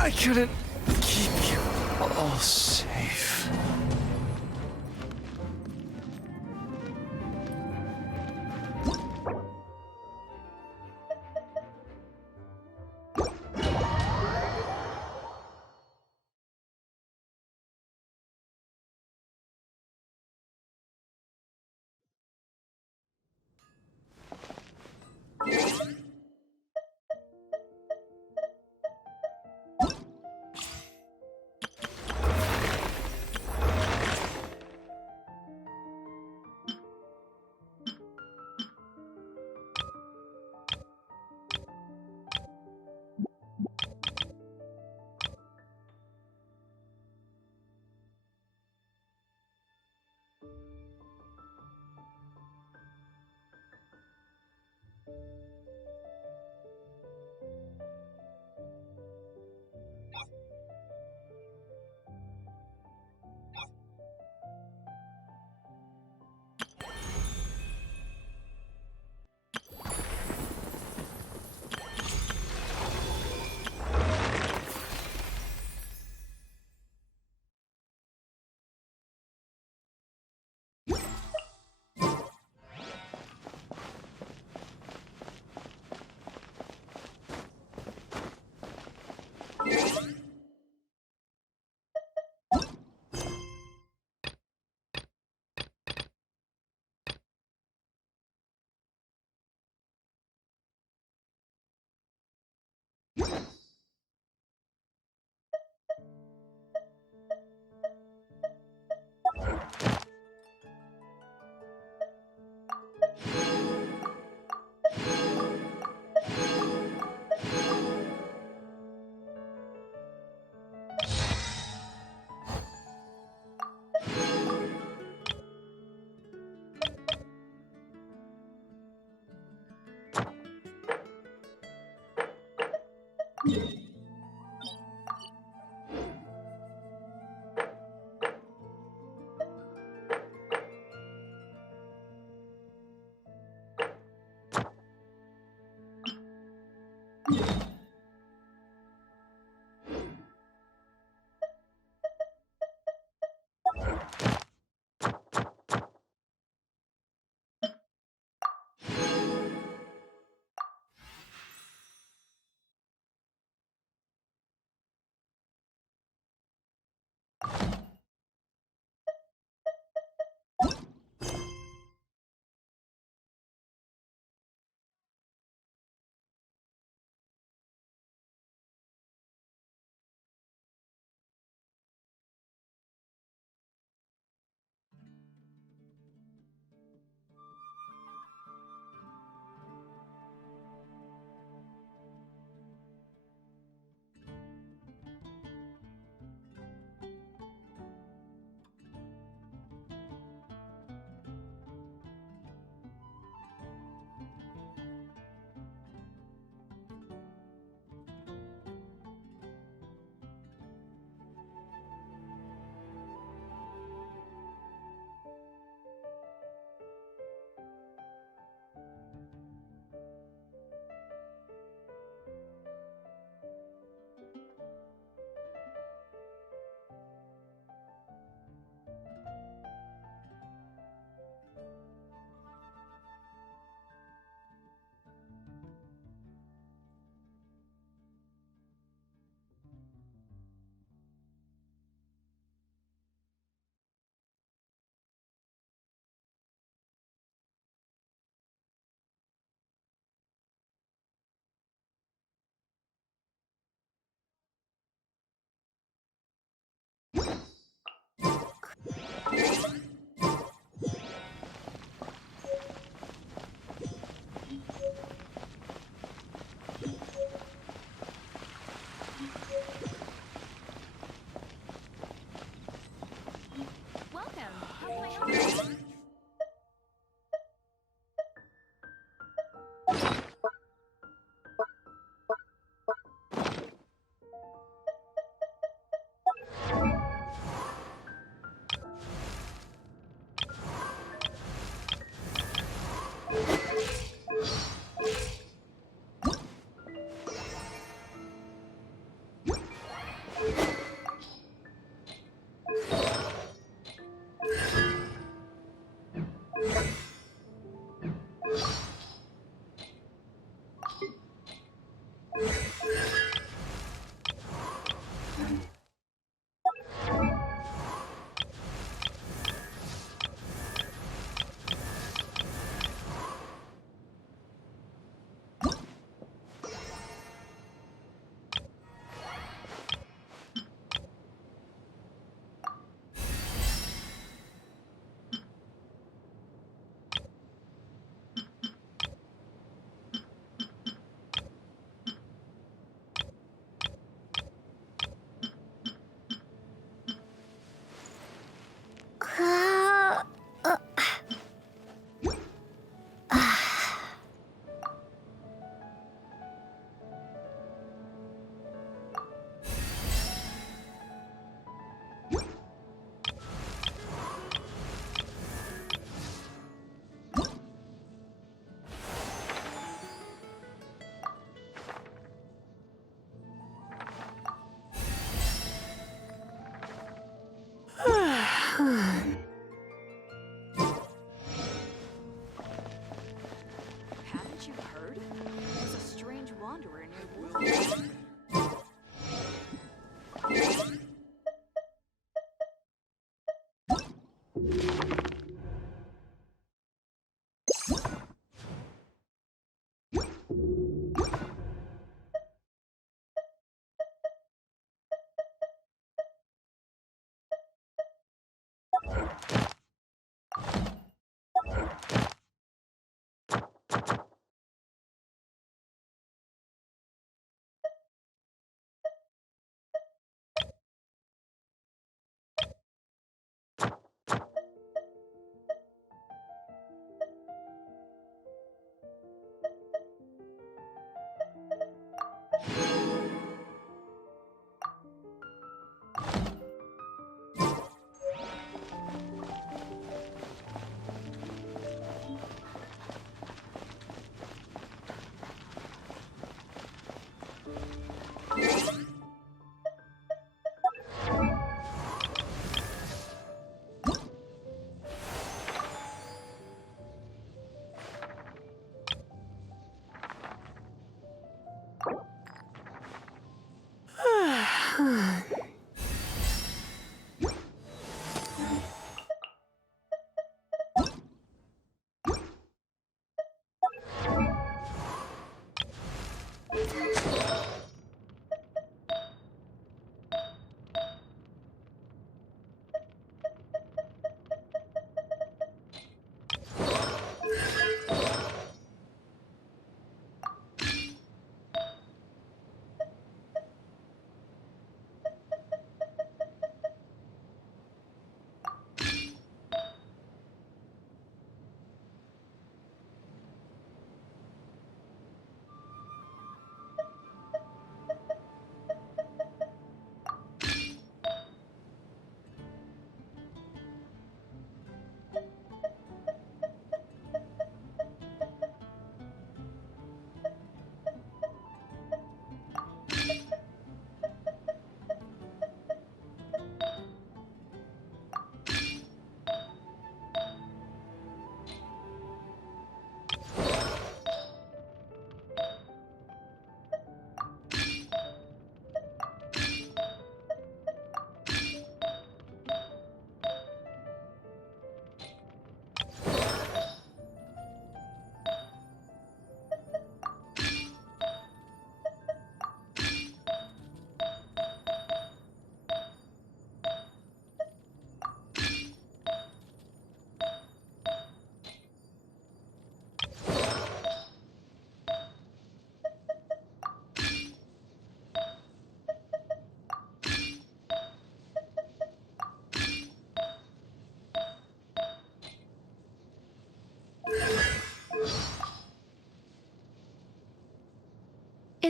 I couldn't keep you all safe.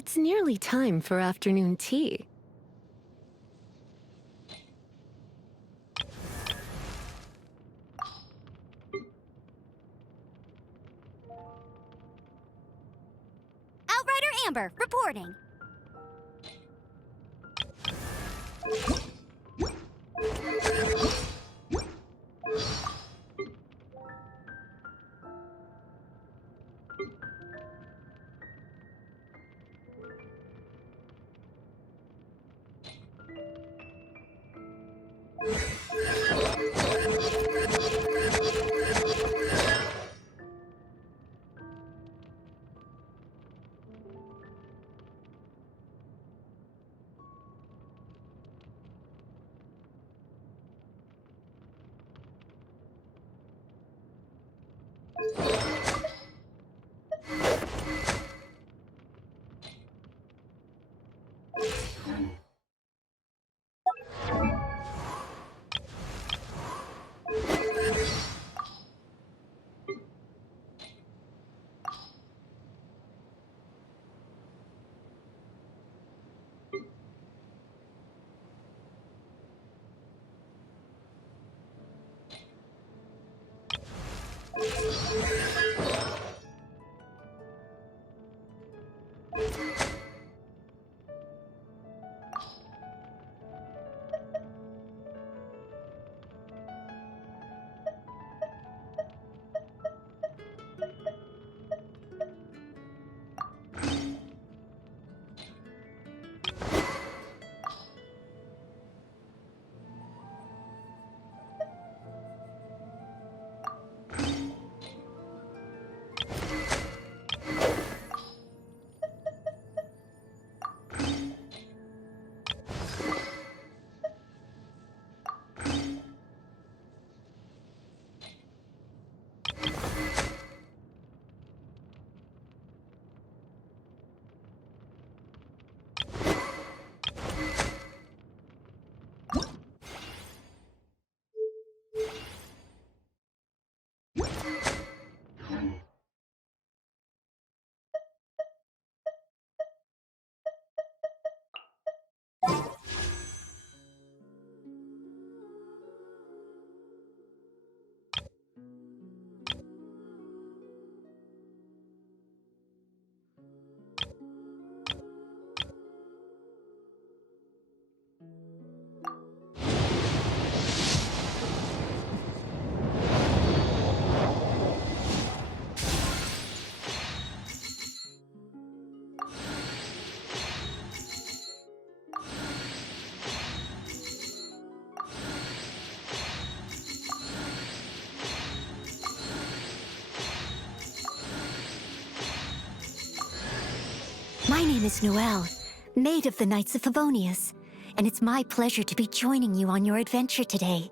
It's nearly time for afternoon tea. Outrider Amber, reporting. My name is Noelle, Maid of the Knights of Favonius, and it's my pleasure to be joining you on your adventure today.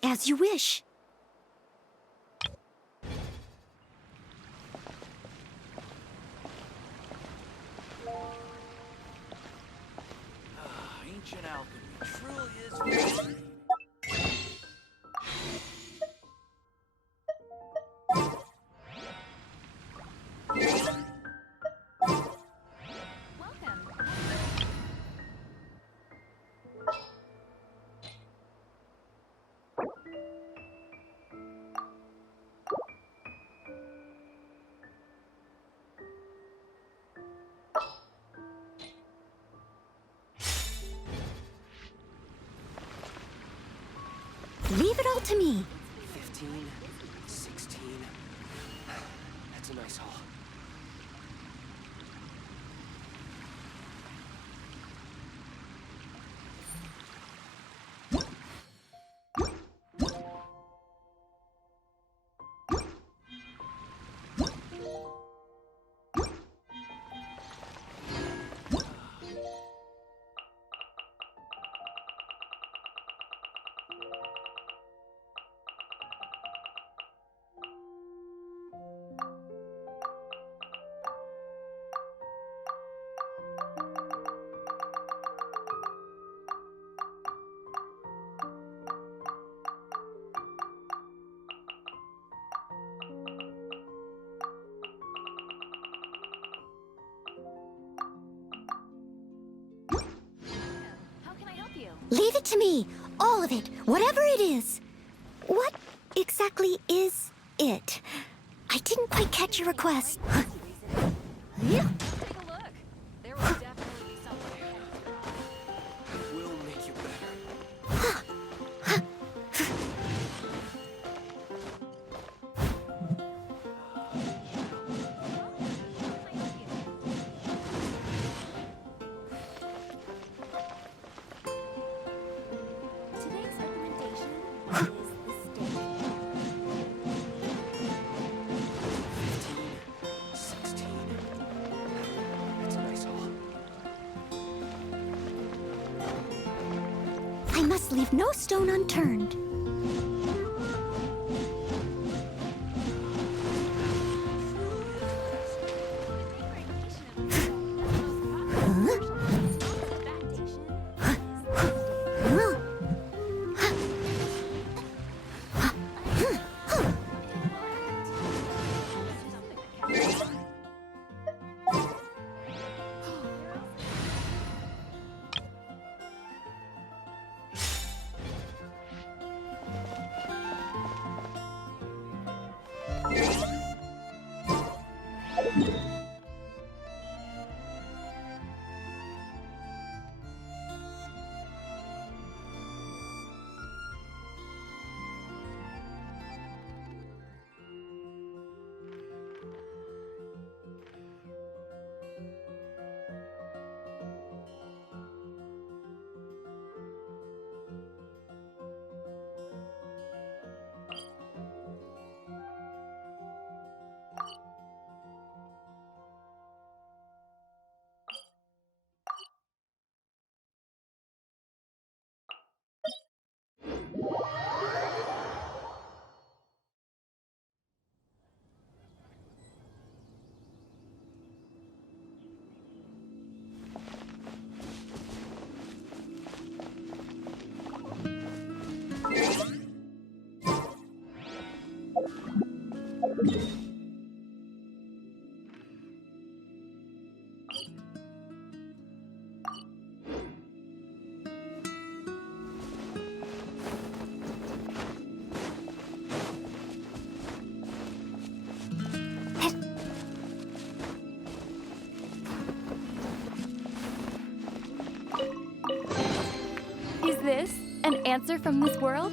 As you wish. Ancient alchemy truly is fascinating. Leave it all to me. 15, 16. That's a nice haul. Leave it to me. All of it. Whatever it is. What exactly is it? I didn't quite catch your request. Yeah. Take a look. There will definitely be something ahead of your eye. It will make you better. Today's recommendation is the steak. 15, must leave no stone unturned. Is this an answer from this world?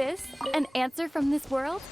this an answer from this world?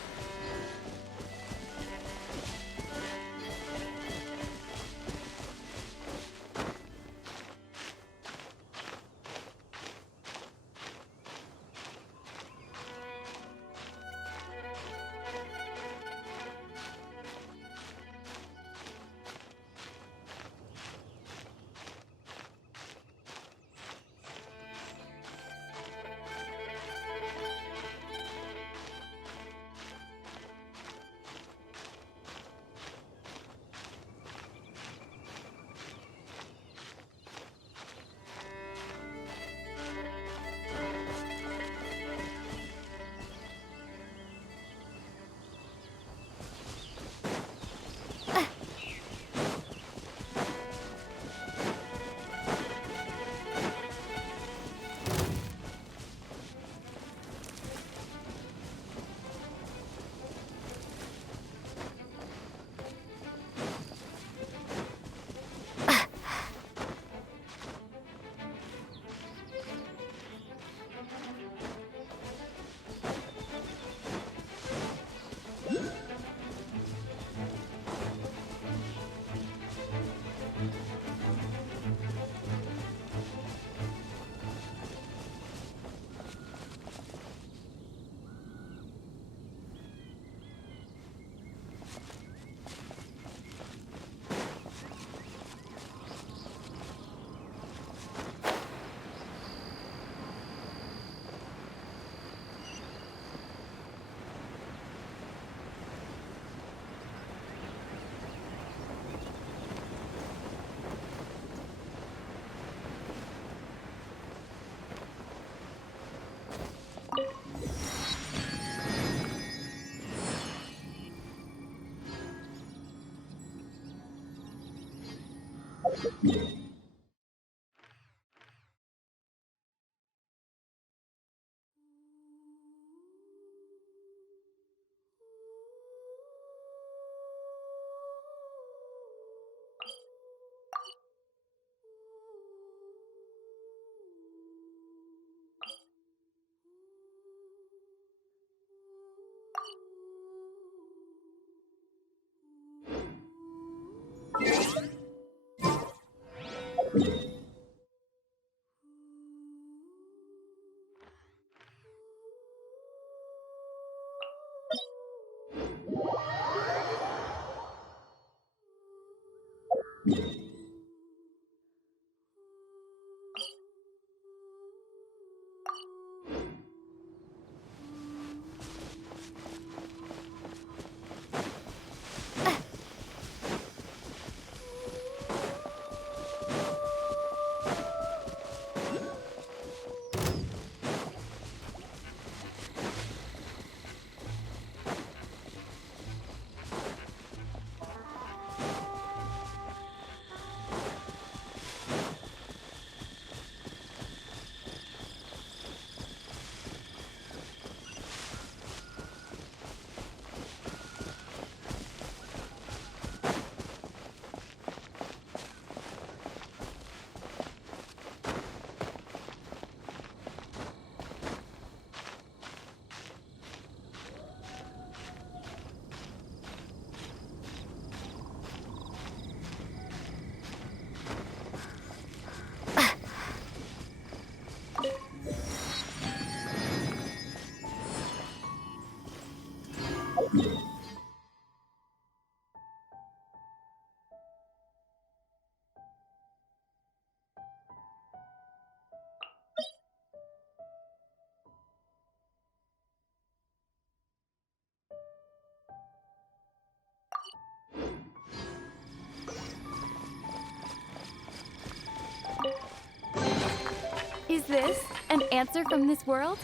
Is this an answer from this world?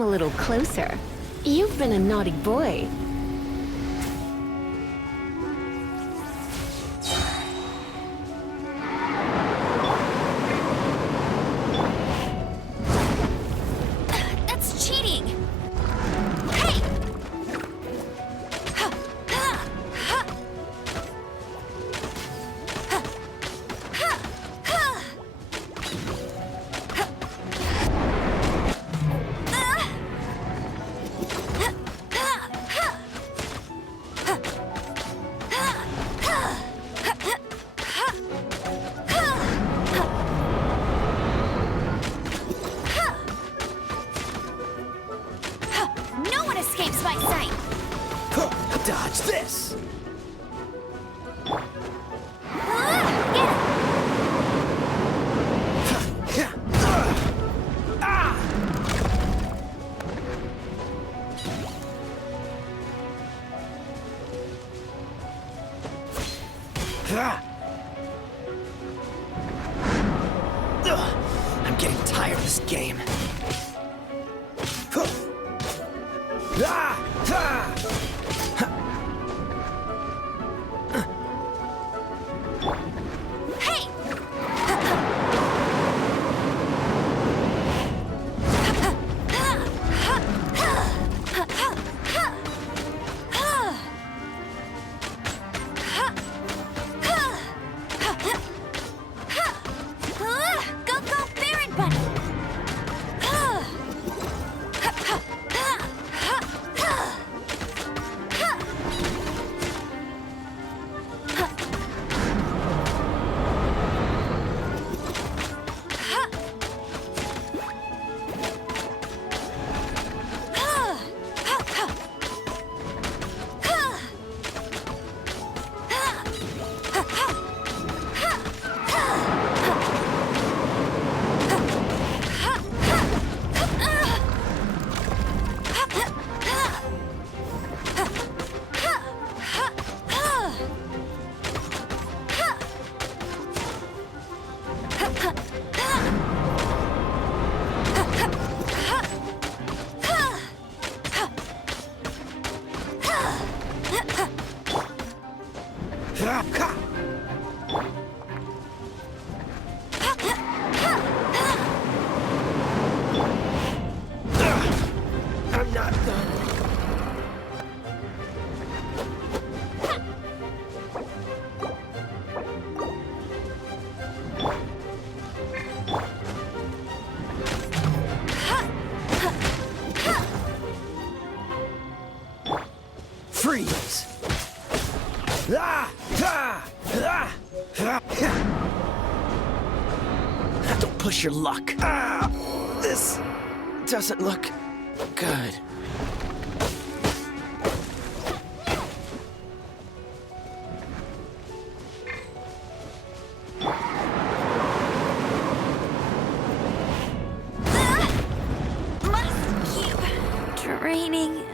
come a little closer. You've been a naughty boy. That's cheating! Hey! No one escapes my sight! Dodge this! I'm getting tired of this game. Hey! Go, go, Baron Bunny! I'm not done. Freeze! Don't push your luck. This doesn't look good. Must keep training.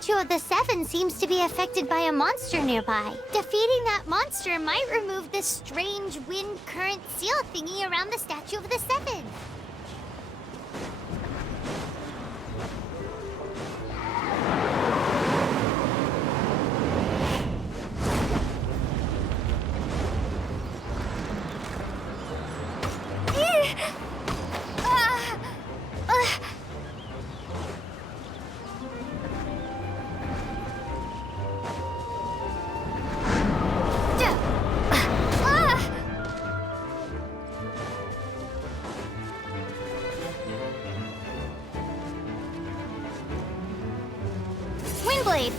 Statue of the Seven seems to be affected by a monster nearby. Defeating that monster might remove this strange wind current seal thingy around the Statue of the Seven. Windblade!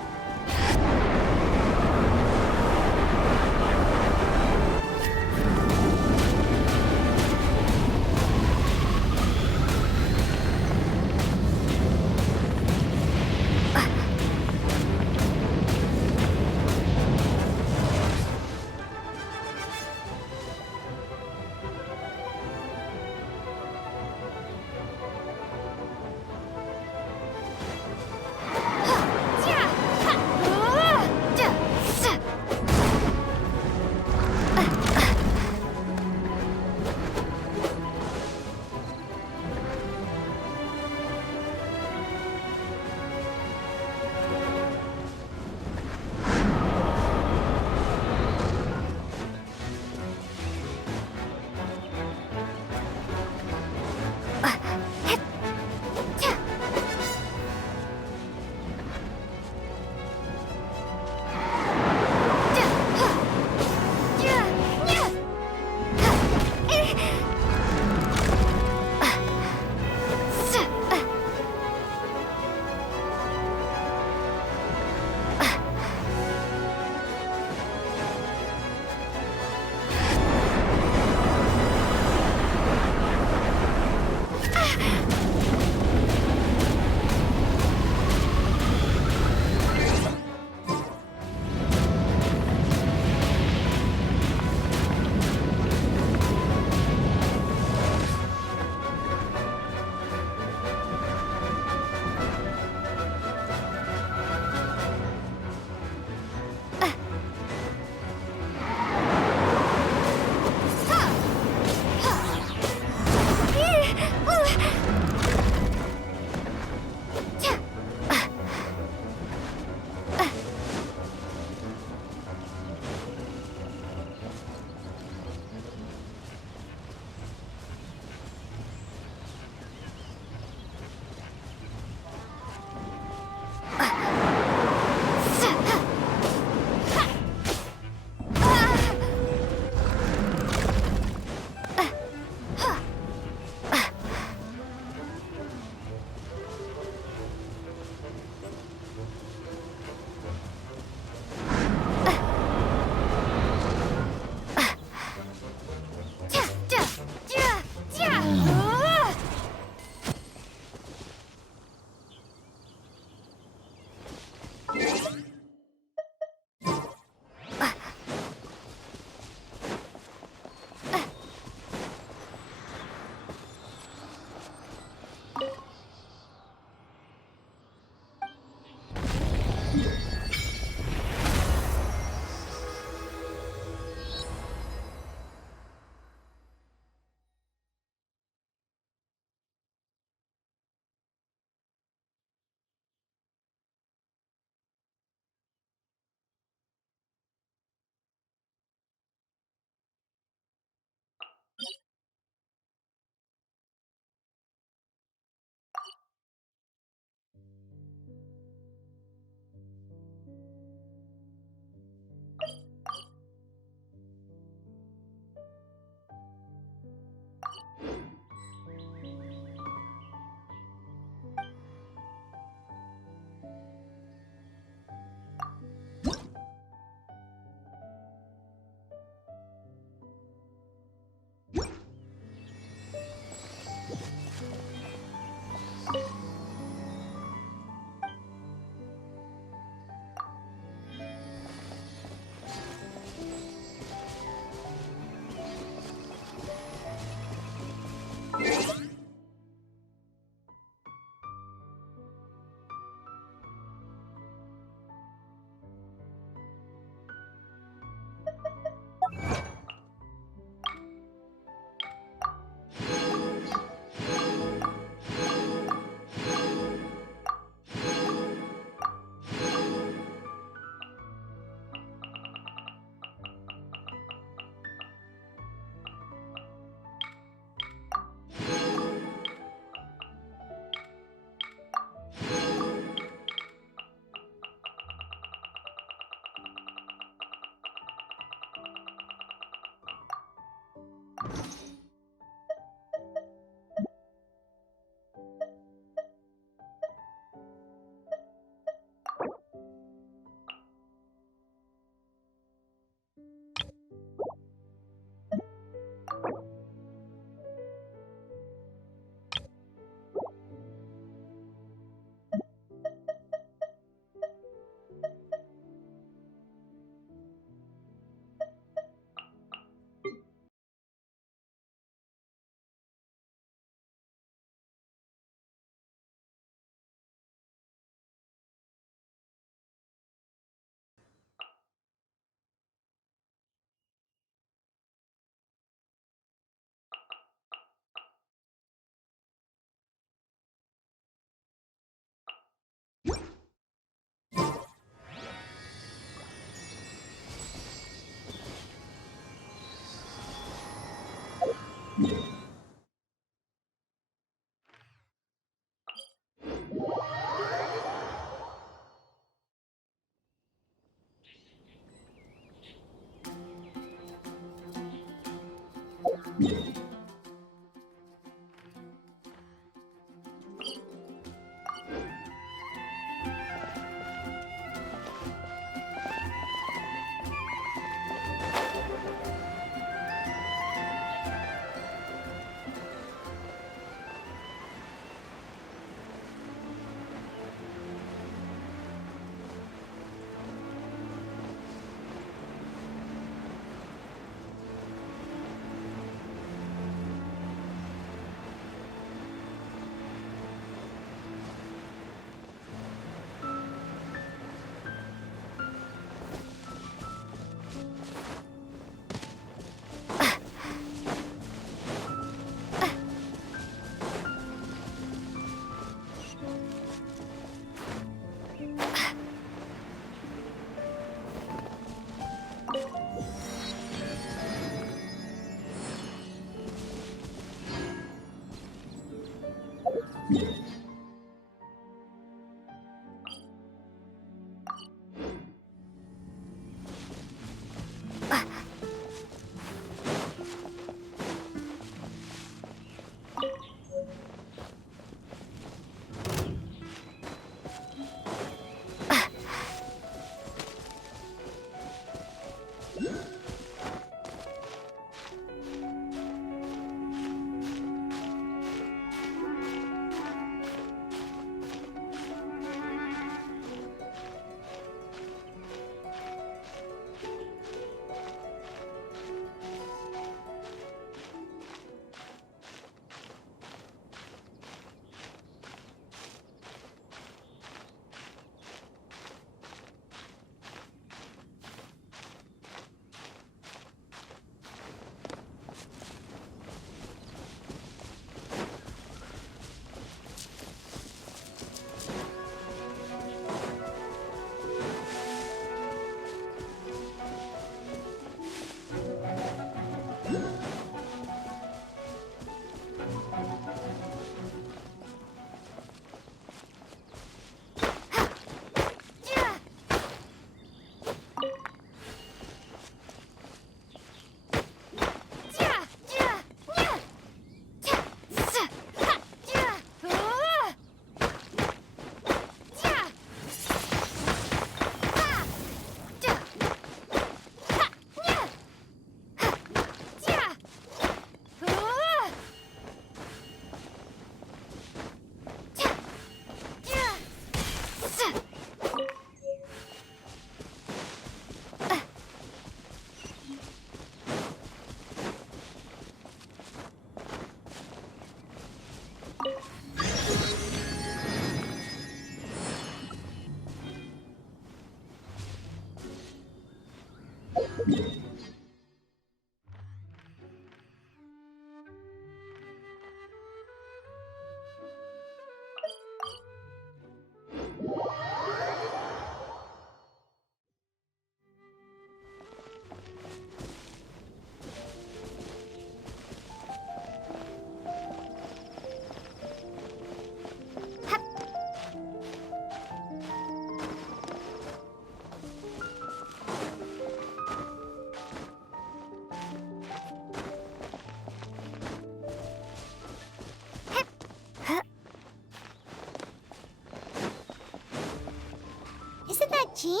Isn't that Jean?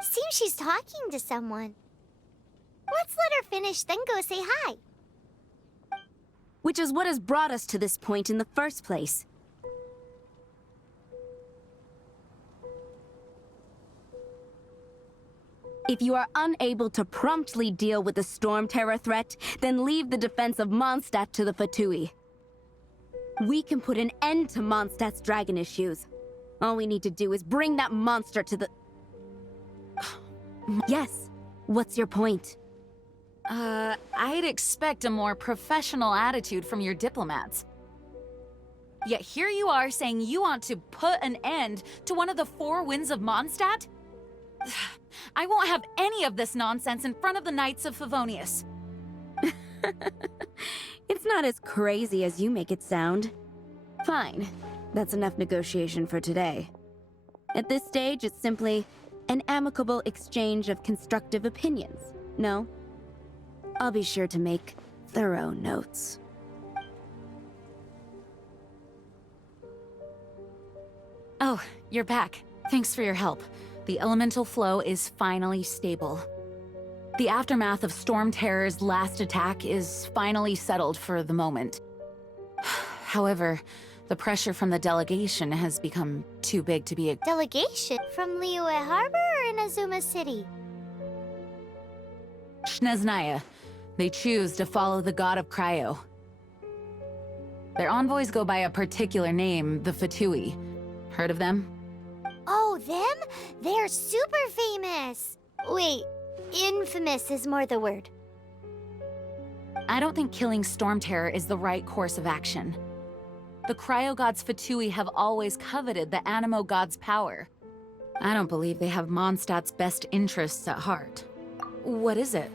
Seems she's talking to someone. Let's let her finish, then go say hi. Which is what has brought us to this point in the first place. If you are unable to promptly deal with the Storm Terror threat, then leave the defense of Mondstadt to the Fatui. We can put an end to Mondstadt's dragon issues. All we need to do is bring that monster to the... Yes, what's your point? I'd expect a more professional attitude from your diplomats. Yet here you are saying you want to put an end to one of the four winds of Mondstadt? I won't have any of this nonsense in front of the Knights of Favonius. It's not as crazy as you make it sound. Fine, that's enough negotiation for today. At this stage, it's simply an amicable exchange of constructive opinions, no? I'll be sure to make thorough notes. Oh, you're back. Thanks for your help. The elemental flow is finally stable. The aftermath of Storm Terror's last attack is finally settled for the moment. However, the pressure from the delegation has become too big to be Delegation from Liyue Harbor or Inazuma City? Shneznaya. They choose to follow the god of Cryo. Their envoys go by a particular name, the Fatui. Heard of them? Oh, them? They're super famous! Wait, infamous is more the word. I don't think killing Storm Terror is the right course of action. The Cryo God's Fatui have always coveted the Animo God's power. I don't believe they have Mondstadt's best interests at heart. What is it?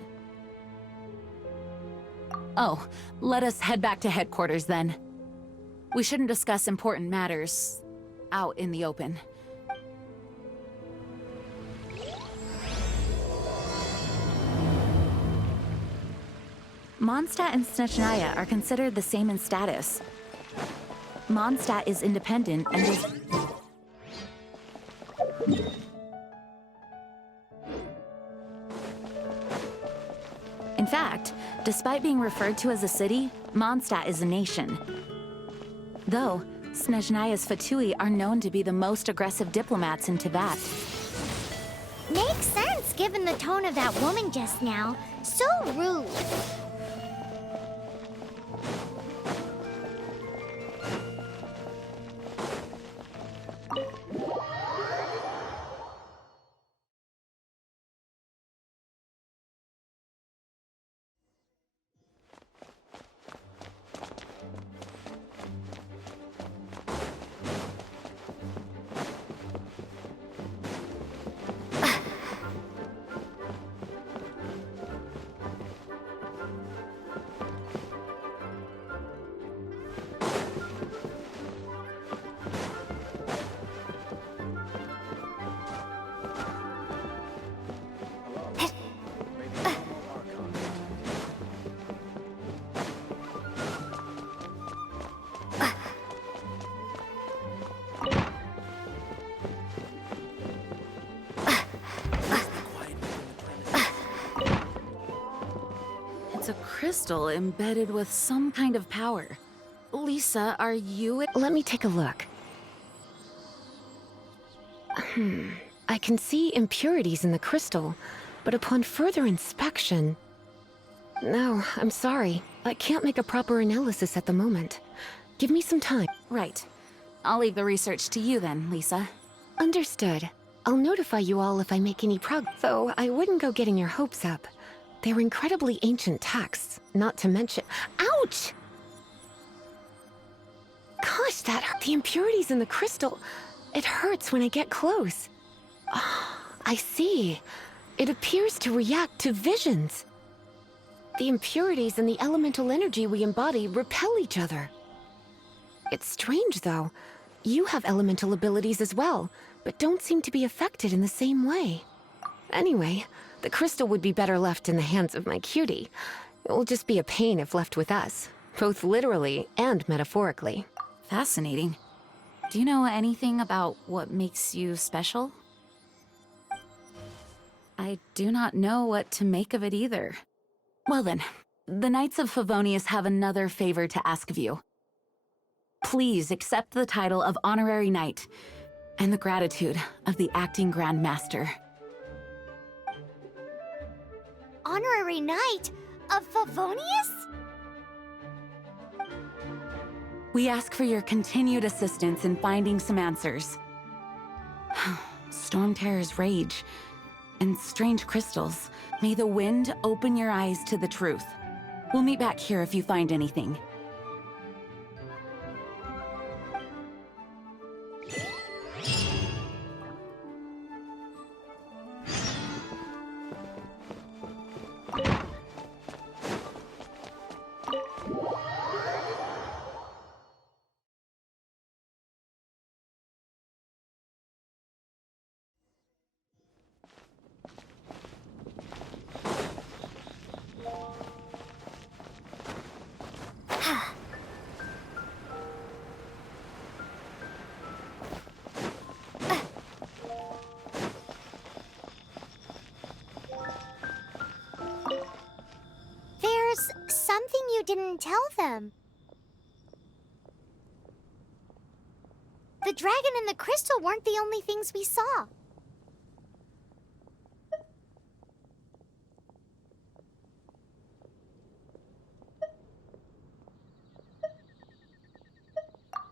Oh, let us head back to headquarters then. We shouldn't discuss important matters out in the open. Mondstadt and Snezhnaya are considered the same in status. Mondstadt is independent and is... In fact, despite being referred to as a city, Mondstadt is a nation. Though, Snezhnaya's Fatui are known to be the most aggressive diplomats in Tibet. Makes sense given the tone of that woman just now. So rude. It's a crystal embedded with some kind of power. Lisa, are you... Let me take a look. I can see impurities in the crystal, but upon further inspection... No, I'm sorry. I can't make a proper analysis at the moment. Give me some time. Right. I'll leave the research to you then, Lisa. Understood. I'll notify you all if I make any progress. Though I wouldn't go getting your hopes up. They're incredibly ancient texts, not to mention... Ouch! Gosh, that hurt. The impurities in the crystal... It hurts when I get close. Oh, I see. It appears to react to visions. The impurities and the elemental energy we embody repel each other. It's strange, though. You have elemental abilities as well, but don't seem to be affected in the same way. Anyway, the crystal would be better left in the hands of my cutie. It will just be a pain if left with us, both literally and metaphorically. Fascinating. Do you know anything about what makes you special? I do not know what to make of it either. Well then, the Knights of Favonius have another favor to ask of you. Please accept the title of Honorary Knight and the gratitude of the Acting Grand Master. Honorary Knight of Favonius? We ask for your continued assistance in finding some answers. Storm Terror's rage and strange crystals. May the wind open your eyes to the truth. We'll meet back here if you find anything. There's something you didn't tell them. The dragon and the crystal weren't the only things we saw.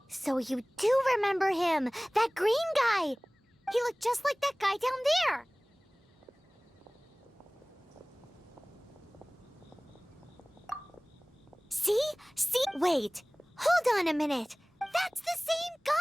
So you do remember him, that green guy. He looked just like that guy down there. See? See? Wait. Hold on a minute. That's the same guy!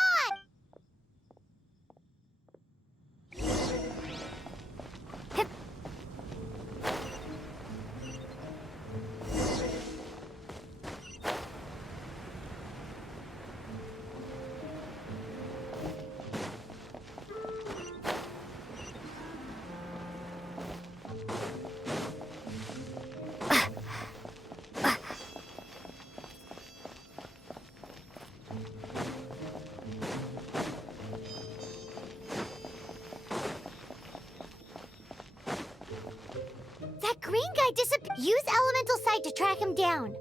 think I disappeared. Use elemental sight to track him down.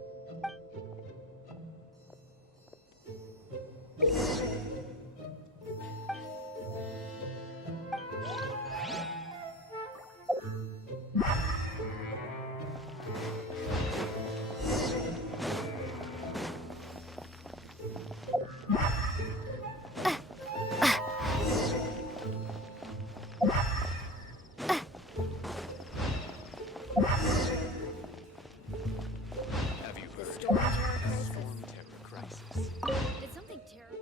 Have you heard? Storm terror crisis. Did something terrible?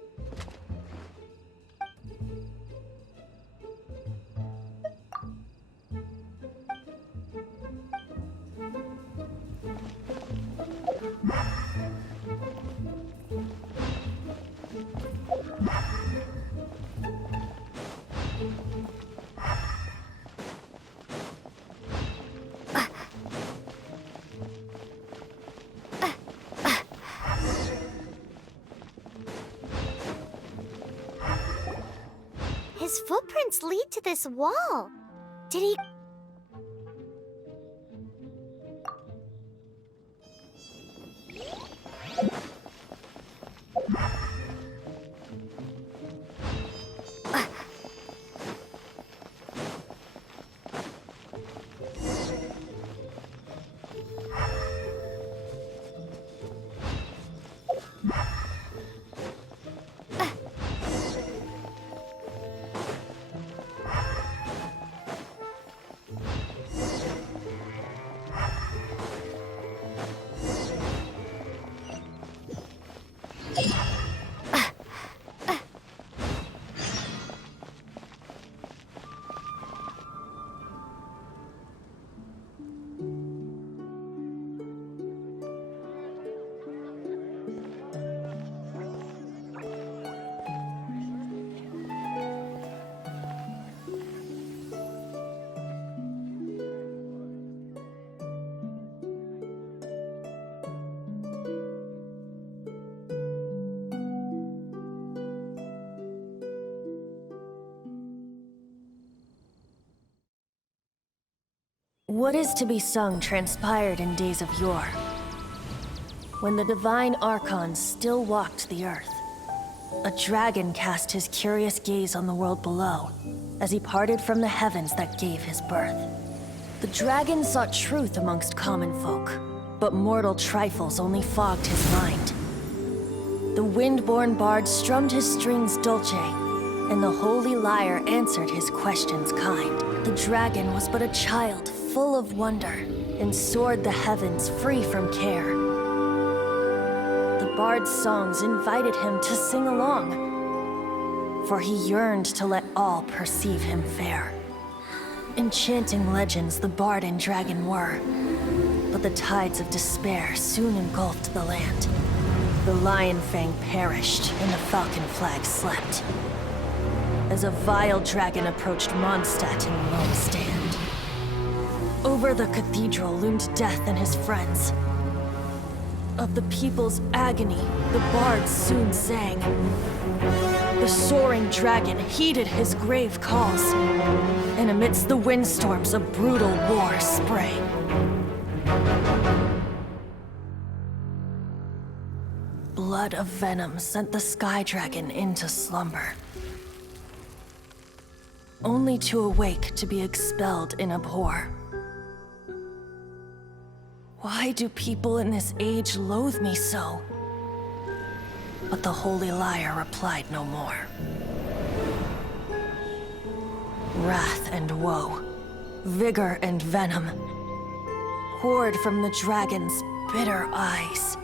His footprints lead to this wall. Did he... What is to be sung transpired in days of yore, when the divine archons still walked the earth. A dragon cast his curious gaze on the world below, as he parted from the heavens that gave his birth. The dragon sought truth amongst common folk, but mortal trifles only fogged his mind. The wind-born bard strummed his strings dulce, and the holy lyre answered his questions kind. The dragon was but a child, full of wonder, and soared the heavens free from care. The bard's songs invited him to sing along, for he yearned to let all perceive him fair. Enchanting legends the bard and dragon were, but the tides of despair soon engulfed the land. The lion fang perished, and the falcon flag slept, as a vile dragon approached Mondstadt in lone stand. Over the cathedral loomed death and his friends. Of the people's agony, the bards soon sang. The soaring dragon heeded his grave calls, and amidst the windstorms a brutal war sprang. Blood of venom sent the sky dragon into slumber, only to awake to be expelled in abhor. Why do people in this age loathe me so? But the holy lyre replied no more. Wrath and woe, vigor and venom, poured from the dragon's bitter eyes.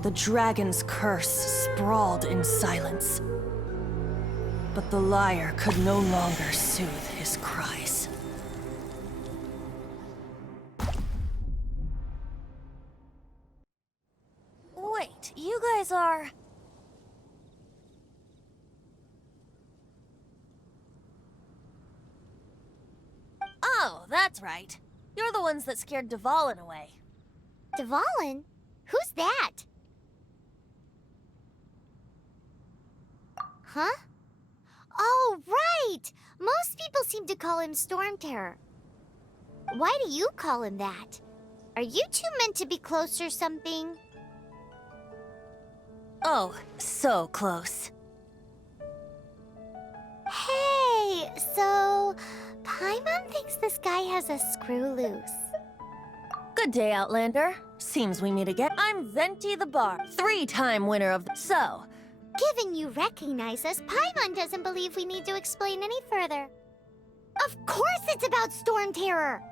The dragon's curse sprawled in silence, but the lyre could no longer soothe his cries. Wait, you guys are... Oh, that's right. You're the ones that scared Dvalin away. Dvalin? Who's that? Huh? Oh, right! Most people seem to call him Storm Terror. Why do you call him that? Are you two meant to be close or something? Oh, so close. Hey, so Paimon thinks this guy has a screw loose. Good day, Outlander. Seems we meet again. I'm Venti the Bard, 3-time winner of the... So, Given you recognize us, Paimon doesn't believe we need to explain any further. Of course it's about Storm Terror!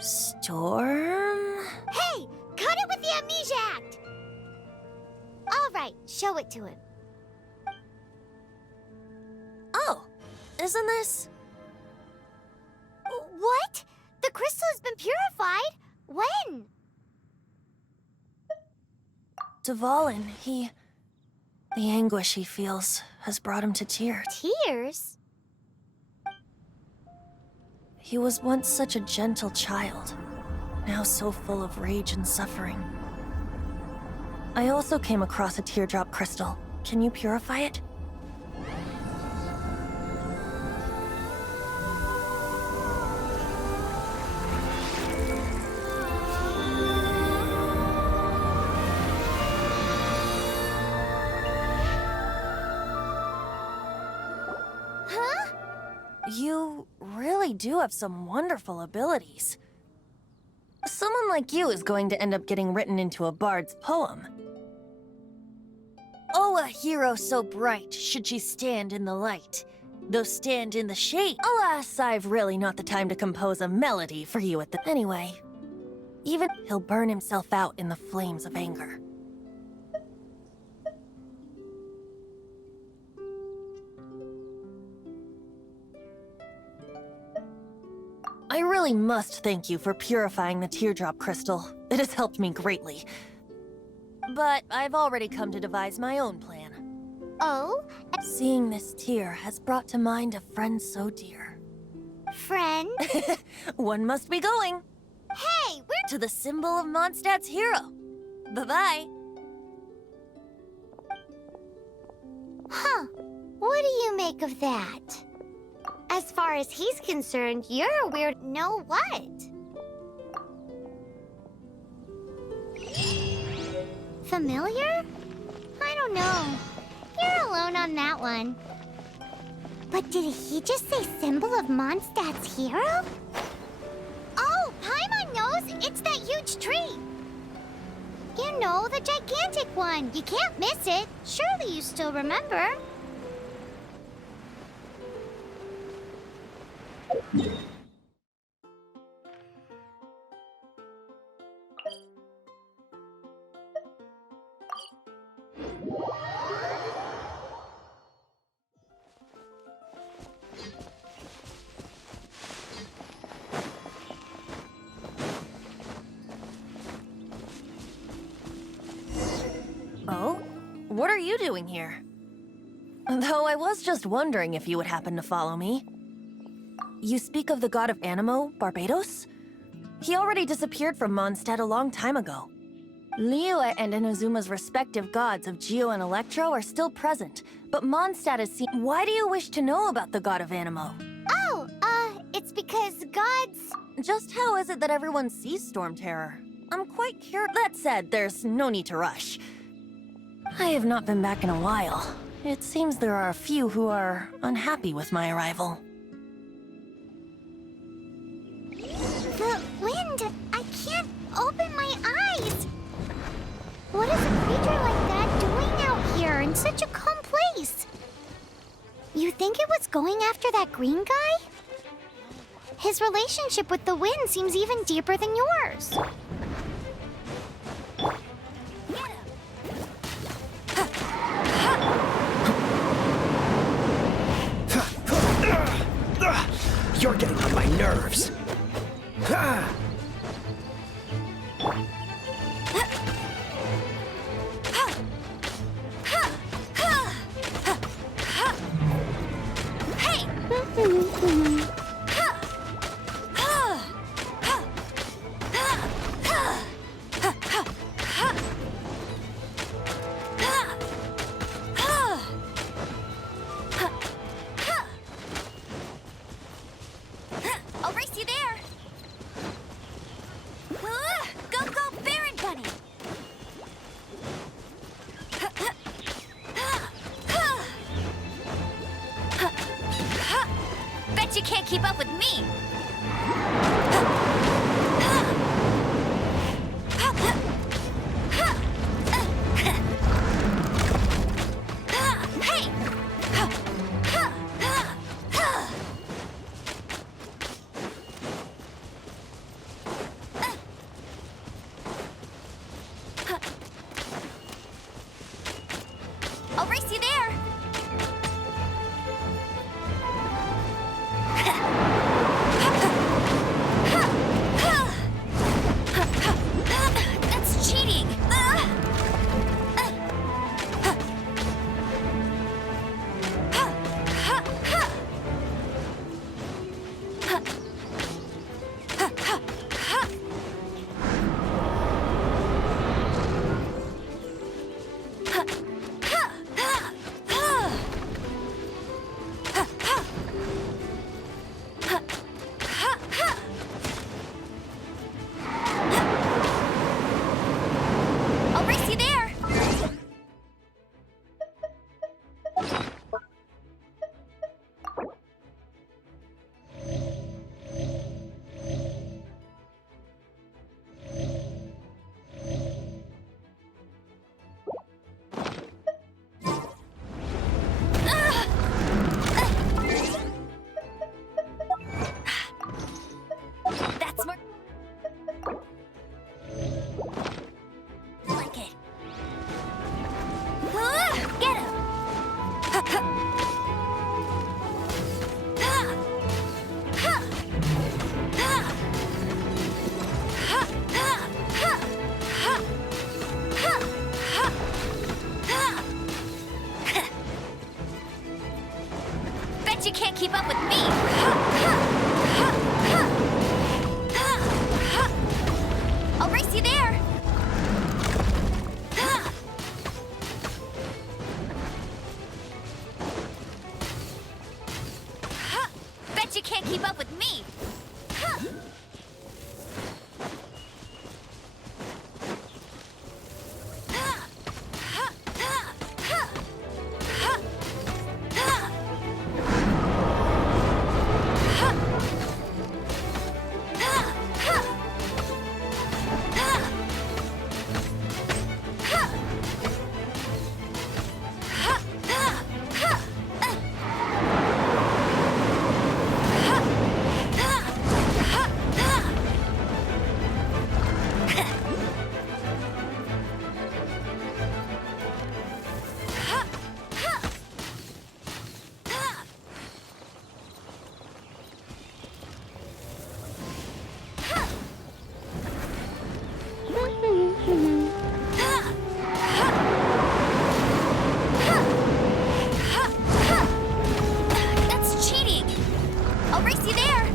Storm? Hey! Cut it with the Amnesia Act! Alright, show it to him. Oh, isn't this... What? The crystal has been purified? When? Dvalin, the anguish he feels has brought him to tears. Tears? He was once such a gentle child, now so full of rage and suffering. I also came across a teardrop crystal. Can you purify it? You really do have some wonderful abilities. Someone like you is going to end up getting written into a bard's poem. Oh, a hero so bright, should she stand in the light, though stand in the shade. Alas, I've really not the time to compose a melody for you at the... Anyway, even he'll burn himself out in the flames of anger. I really must thank you for purifying the teardrop crystal. It has helped me greatly. But I've already come to devise my own plan. Oh? Seeing this tear has brought to mind a friend so dear. Friend? One must be going. Hey, we're... To the symbol of Mondstadt's hero. Bye-bye. Huh. What do you make of that? As far as he's concerned, you're a weird... No what? Familiar? I don't know. You're alone on that one. But did he just say symbol of Mondstadt's hero? Oh, Paimon knows! It's that huge tree! You know, the gigantic one. You can't miss it. Surely you still remember. Oh? What are you doing here? Though I was just wondering if you would happen to follow me. You speak of the god of Animo, Barbados? He already disappeared from Mondstadt a long time ago. Liyue and Inazuma's respective gods of Geo and Electro are still present, but Mondstadt is seen. Why do you wish to know about the god of Animo? Oh, it's because gods... Just how is it that everyone sees Storm Terror? I'm quite curious. That said, there's no need to rush. I have not been back in a while. It seems there are a few who are unhappy with my arrival. The wind! I can't open my eyes! What is a creature like that doing out here in such a calm place? You think it was going after that green guy? His relationship with the wind seems even deeper than yours. You're getting on my nerves. you can't keep up with me! Hey! I'll race you there! That's cheating! I'll race you there! That's more like it. Get him! Bet you can't keep up with me! I'll race you there! Bet you can't keep up with me! That's cheating! I'll race you there!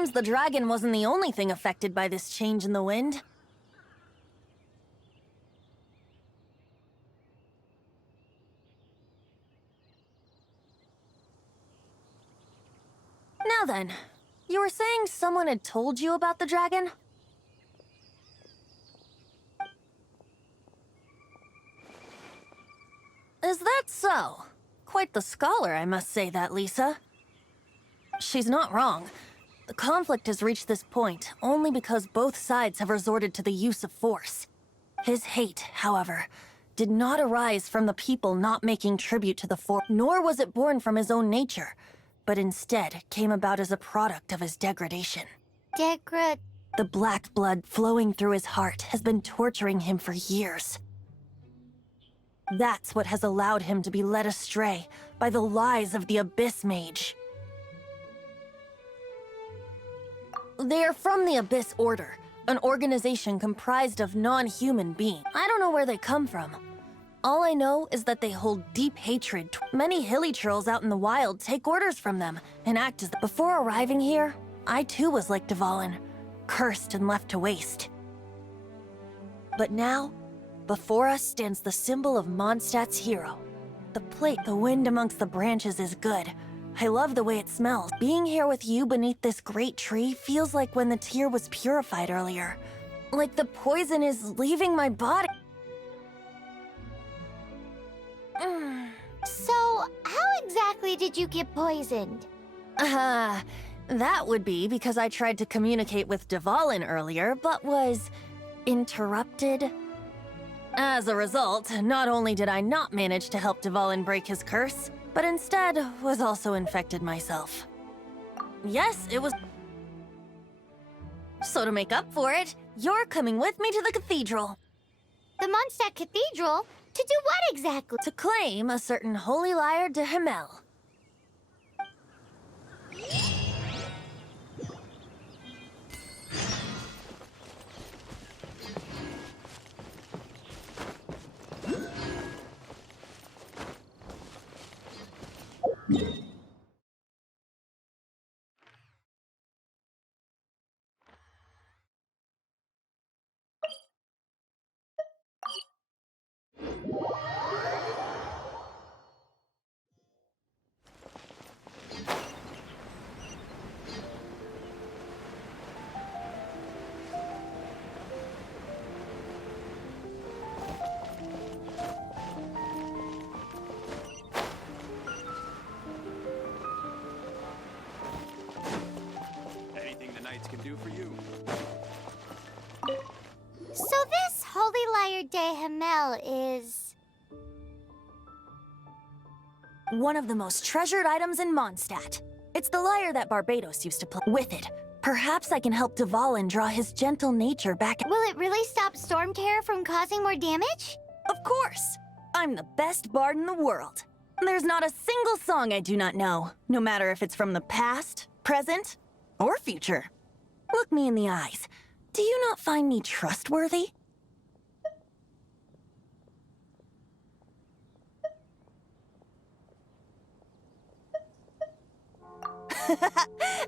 Seems the dragon wasn't the only thing affected by this change in the wind. Now then, you were saying someone had told you about the dragon? Is that so? Quite the scholar, I must say that, Lisa. She's not wrong. The conflict has reached this point only because both sides have resorted to the use of force. His hate, however, did not arise from the people not making tribute to the force, nor was it born from his own nature, but instead came about as a product of his degradation. The black blood flowing through his heart has been torturing him for years. That's what has allowed him to be led astray by the lies of the Abyss Mage. They are from the Abyss Order, an organization comprised of non-human beings. I don't know where they come from. All I know is that they hold deep hatred. Many hilly trolls out in the wild take orders from them and act as... Before arriving here, I too was like Dvalin, cursed and left to waste. But now, before us stands the symbol of Mondstadt's hero. The wind amongst the branches is good. I love the way it smells. Being here with you beneath this great tree feels like when the tear was purified earlier. Like the poison is leaving my body. So, how exactly did you get poisoned? That would be because I tried to communicate with Dvalin earlier, but was interrupted. As a result, not only did I not manage to help Dvalin break his curse, but instead was also infected myself. Yes, it was... So to make up for it, you're coming with me to the cathedral. The Mondstadt Cathedral? To do what exactly? To claim a certain holy lyre de Himmel. Anything the knights can do for you. So this Holy Lyre de Himmel is... one of the most treasured items in Mondstadt. It's the lyre that Barbados used to play. With it, perhaps I can help Dvalin draw his gentle nature back. Will it really stop Storm Terror from causing more damage? Of course! I'm the best bard in the world. There's not a single song I do not know, no matter if it's from the past, present, or future. Look me in the eyes. Do you not find me trustworthy?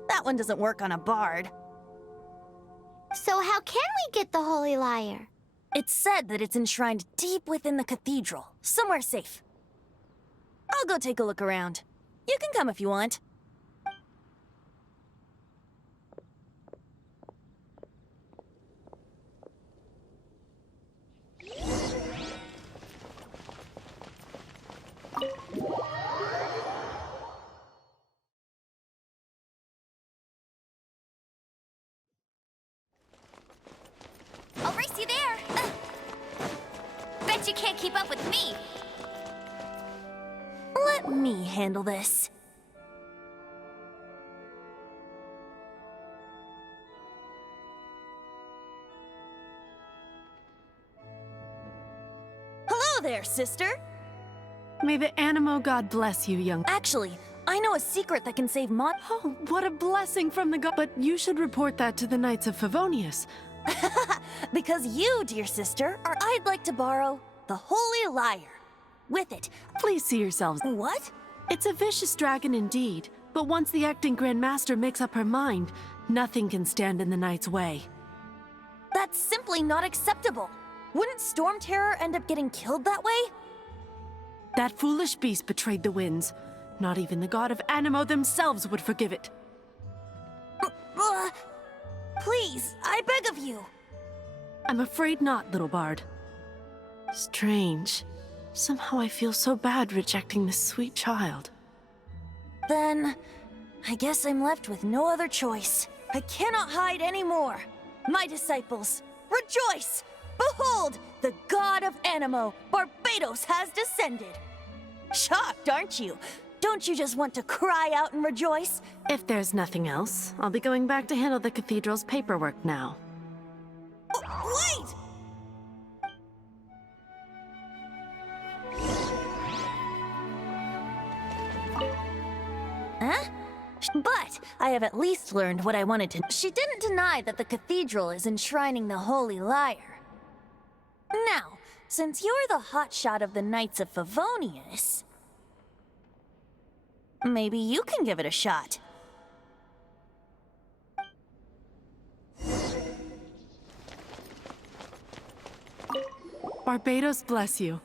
That one doesn't work on a bard. So how can we get the Holy Lyre? It's said that it's enshrined deep within the cathedral, somewhere safe. I'll go take a look around. You can come if you want. I'll race you there. Bet you can't keep up with me. Let me handle this. Hello there, sister. May the Animo God bless you, young... Actually, I know a secret that can save Mon- Oh, what a blessing from the god. But you should report that to the Knights of Favonius. Because you, dear sister, are... I'd like to borrow the Holy Lyre. With it... Please see yourselves. What? It's a vicious dragon indeed, but once the acting Grand Master makes up her mind, Nothing can stand in the Knight's way. That's simply not acceptable. Wouldn't Storm Terror end up getting killed that way? That foolish beast betrayed the winds. Not even the god of Animo themselves would forgive it. Please, I beg of you. I'm afraid not, little bard. Strange. Somehow I feel so bad rejecting this sweet child. Then, I guess I'm left with no other choice. I cannot hide anymore. My disciples, rejoice! Behold, the god of Animo, Barbados, has descended. Shocked, aren't you? Don't you just want to cry out and rejoice? If there's nothing else, I'll be going back to handle the cathedral's paperwork now. Wait! Huh? But I have at least learned what I wanted to. She didn't deny that the cathedral is enshrining the Holy Lyre. Now, since you're the hotshot of the Knights of Favonius, maybe you can give it a shot. Barbados bless you.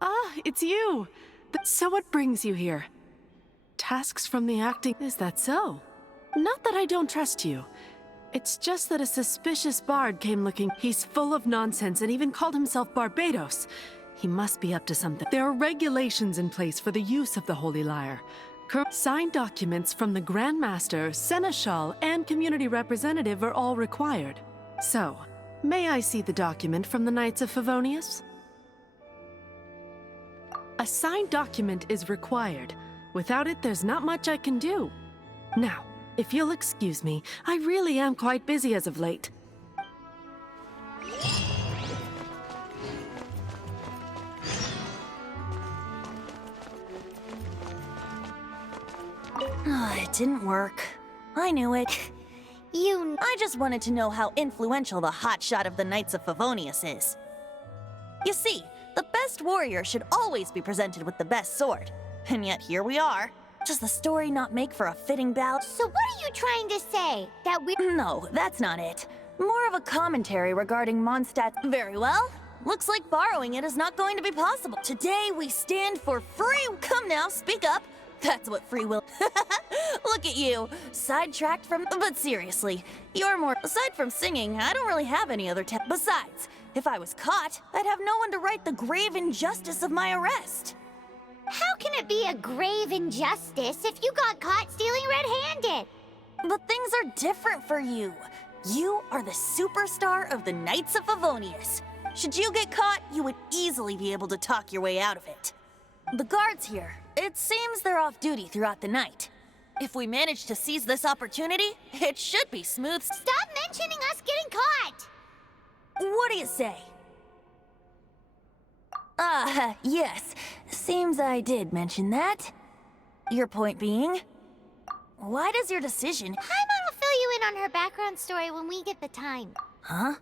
Ah, it's you! So what brings you here? Tasks from the acting... Is that so? Not that I don't trust you. It's just that a suspicious bard came looking. He's full of nonsense and even called himself Barbados. He must be up to something. There are regulations in place for the use of the Holy Lyre. Signed documents from the Grand Master, Seneschal, and Community Representative are all required. So, may I see the document from the Knights of Favonius? A signed document is required. Without it, there's not much I can do. Now, if you'll excuse me, I really am quite busy as of late. It didn't work. I knew it. I just wanted to know how influential the hotshot of the Knights of Favonius is. You see, the best warrior should always be presented with the best sword. And yet here we are. Does the story not make for a fitting ballad? So what are you trying to say? That we... No, that's not it. More of a commentary regarding Mondstadt's... Very well. Looks like borrowing it is not going to be possible. Today we stand for free... Come now, speak up. That's what free will... Look at you. Sidetracked from... But seriously, you're more... Aside from singing, I don't really have any other Besides, if I was caught, I'd have no one to right the grave injustice of my arrest. How can it be a grave injustice if you got caught stealing red-handed? But things are different for you. You are the superstar of the Knights of Favonius. Should you get caught, you would easily be able to talk your way out of it. The guards here, it seems they're off duty throughout the night. If we manage to seize this opportunity, it should be smooth. Stop mentioning us getting caught! What do you say? Yes. Seems I did mention that. Your point being? Why does your decision... Paimon will fill you in on her background story when we get the time. Huh?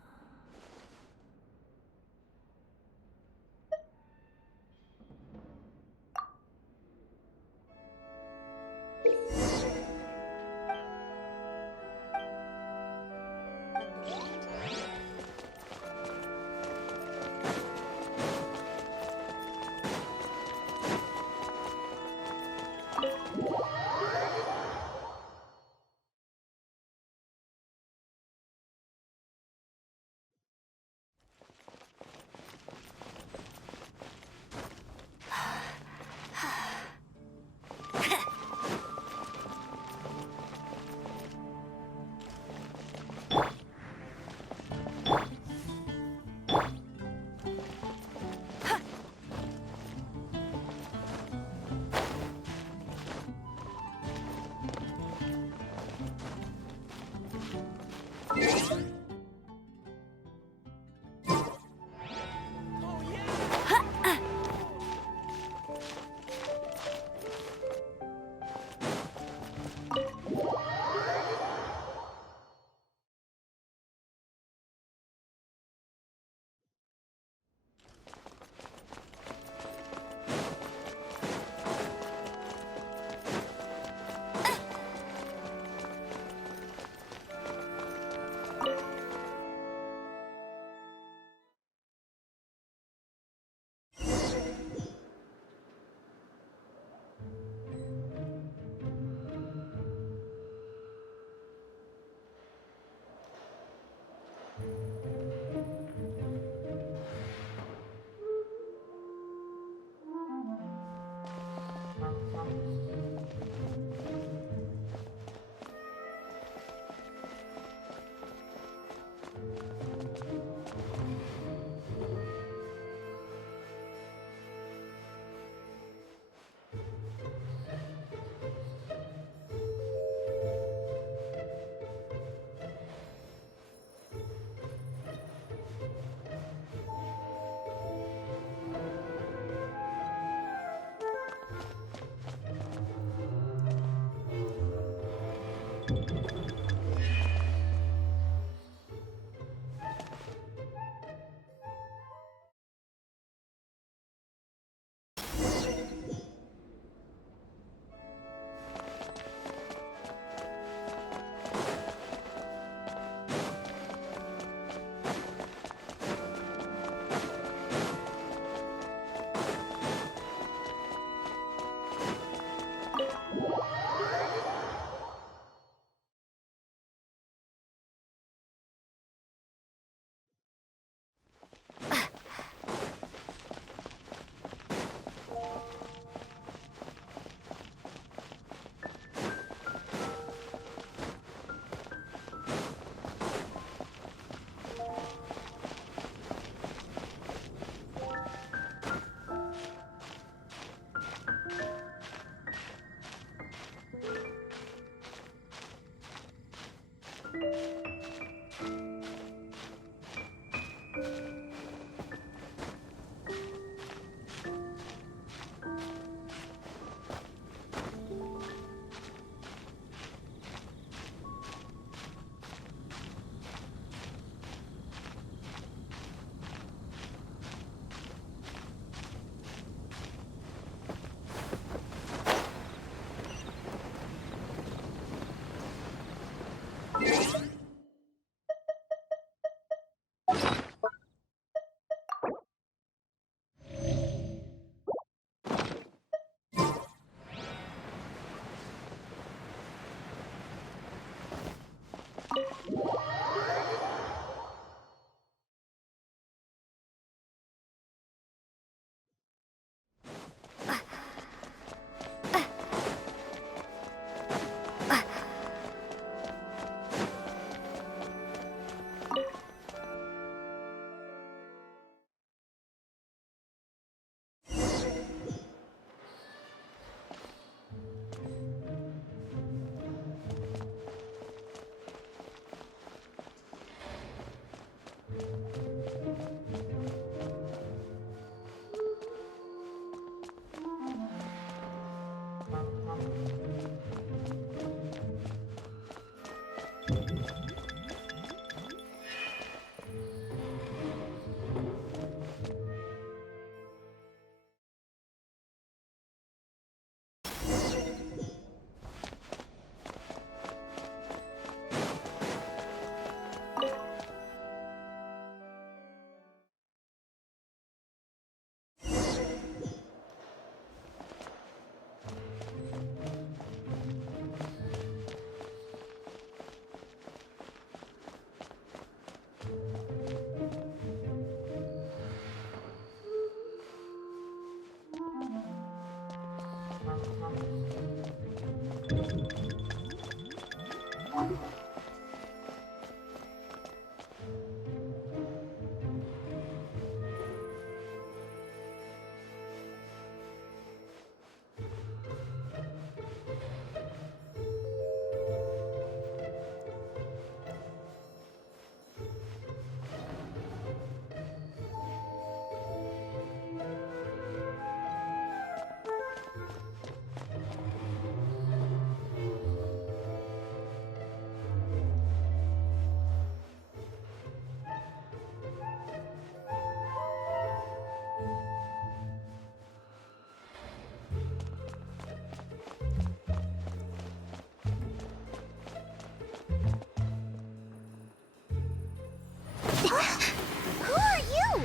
Who are you?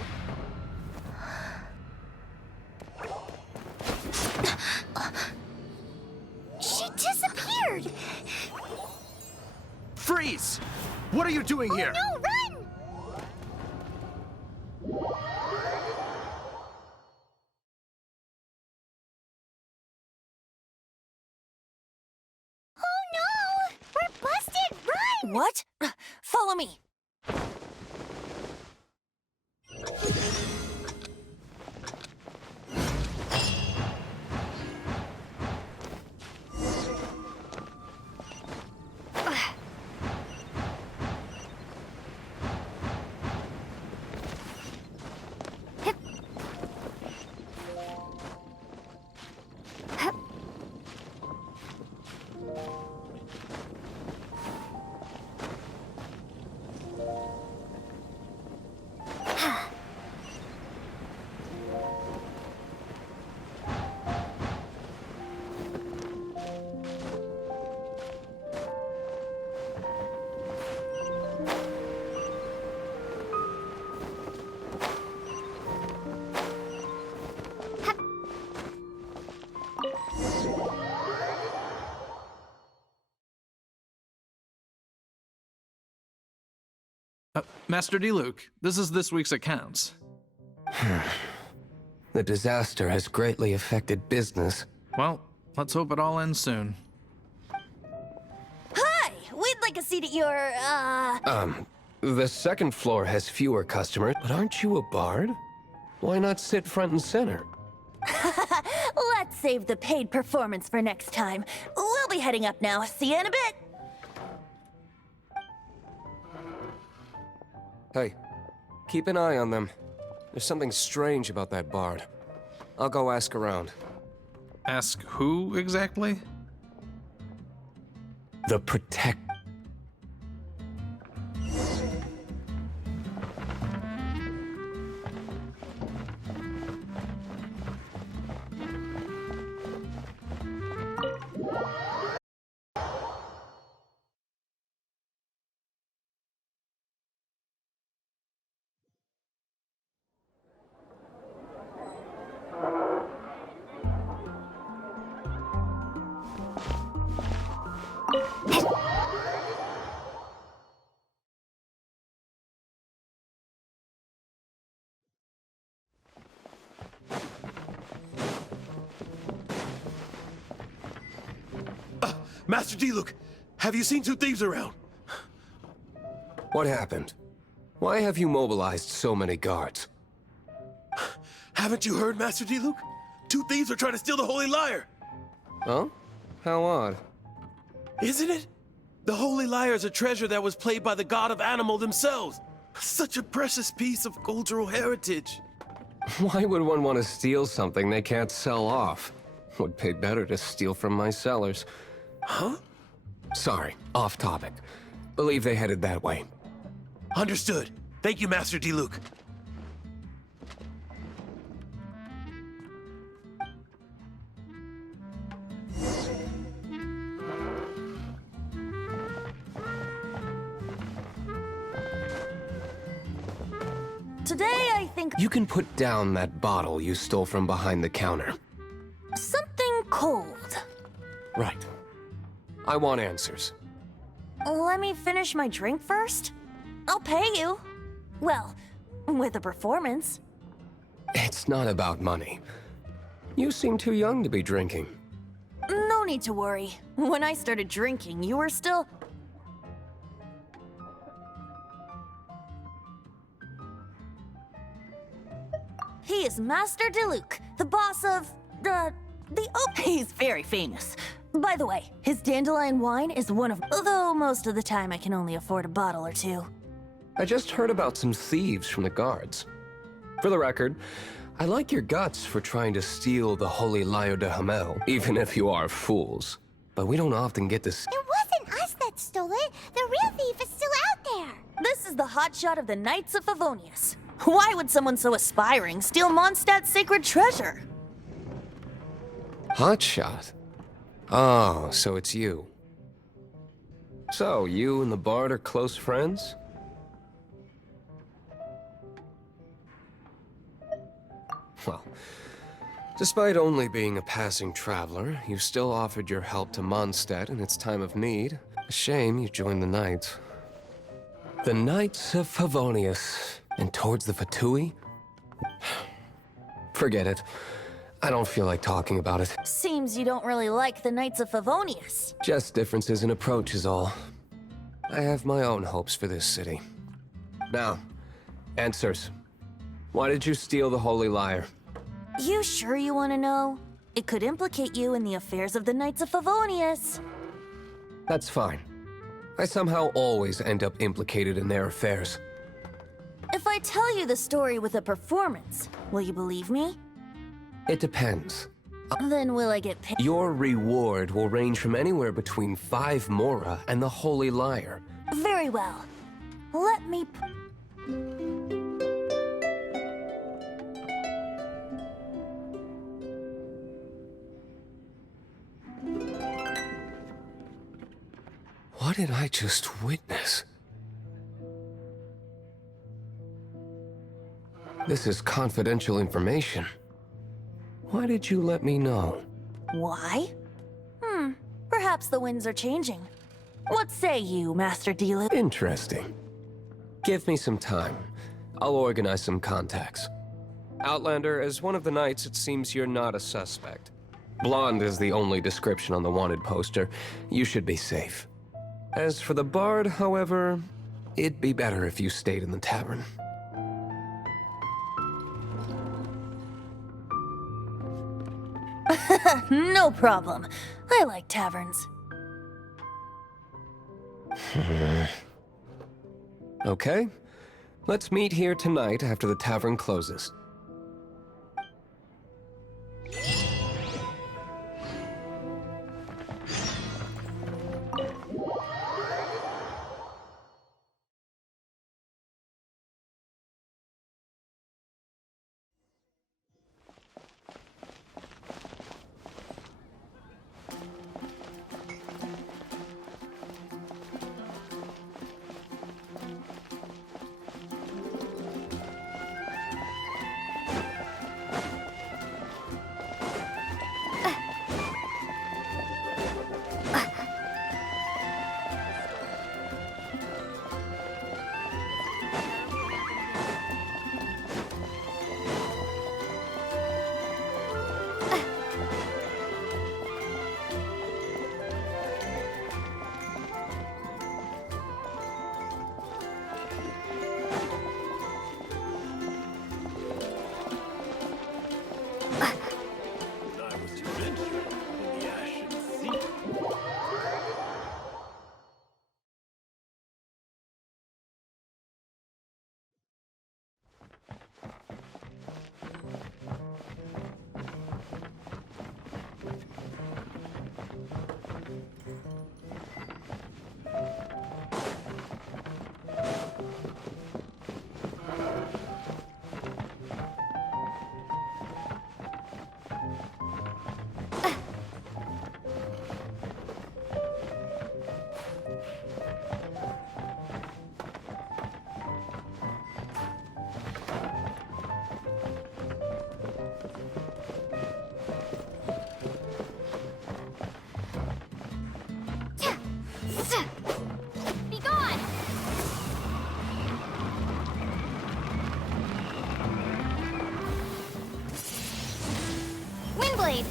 She disappeared! Freeze! What are you doing here? No, run! Oh no! We're busted! Run! What? Follow me. Master Diluc, this is this week's accounts. The disaster has greatly affected business. Well, let's hope it all ends soon. Hi! We'd like a seat at your, The second floor has fewer customers, but aren't you a bard? Why not sit front and center? Let's save the paid performance for next time. We'll be heading up now. See you in a bit. Hey, keep an eye on them. There's something strange about that bard. I'll go ask around. Ask who exactly? The Protect. Master Diluc, have you seen two thieves around? What happened? Why have you mobilized so many guards? Haven't you heard, Master Diluc? Two thieves are trying to steal the Holy Lyre! Huh? How odd. Isn't it? The Holy Lyre is a treasure that was played by the god of animal themselves. Such a precious piece of cultural heritage. Why would one want to steal something they can't sell off? Would pay better to steal from my sellers. Huh? Sorry, off topic. Believe they headed that way. Understood. Thank you, Master Diluc. Today, I think You can put down that bottle you stole from behind the counter. something cold. Right. I want answers. Let me finish my drink first. I'll pay you. Well, with a performance. It's not about money. You seem too young to be drinking. No need to worry. When I started drinking, you were still... He is Master Diluc, the boss of... He's very famous. By the way, his dandelion wine is one of... Although most of the time I can only afford a bottle or two. I just heard about some thieves from the guards. For the record, I like your guts for trying to steal the Holy Lyre de Hamel, even if you are fools. But we don't often get to It wasn't us that stole it. The real thief is still out there. This is the hotshot of the Knights of Favonius. Why would someone so aspiring steal Mondstadt's sacred treasure? Hotshot? Oh, so it's you. So, you and the Bard are close friends? Well, despite only being a passing traveler, you still offered your help to Mondstadt in its time of need. A shame you joined the Knights. The Knights of Favonius, and towards the Fatui? Forget it. I don't feel like talking about it. Seems you don't really like the Knights of Favonius. Just differences in approach is all. I have my own hopes for this city. Now, answers. Why did you steal the Holy Lyre? You sure you want to know? It could implicate you in the affairs of the Knights of Favonius. That's fine. I somehow always end up implicated in their affairs. If I tell you the story with a performance, will you believe me? It depends. Then will I get paid? Your reward will range from anywhere between 5 Mora and the Holy Lyre. Very well. Let me... What did I just witness? This is confidential information. Why did you let me know? Why? Perhaps the winds are changing. What say you, Master Diluc? Interesting. Give me some time. I'll organize some contacts. Outlander, as one of the Knights, it seems you're not a suspect. Blonde is the only description on the wanted poster. You should be safe. As for the Bard, however, it'd be better if you stayed in the tavern. No problem. I like taverns. Okay. Let's meet here tonight after the tavern closes. Be gone! Windblade!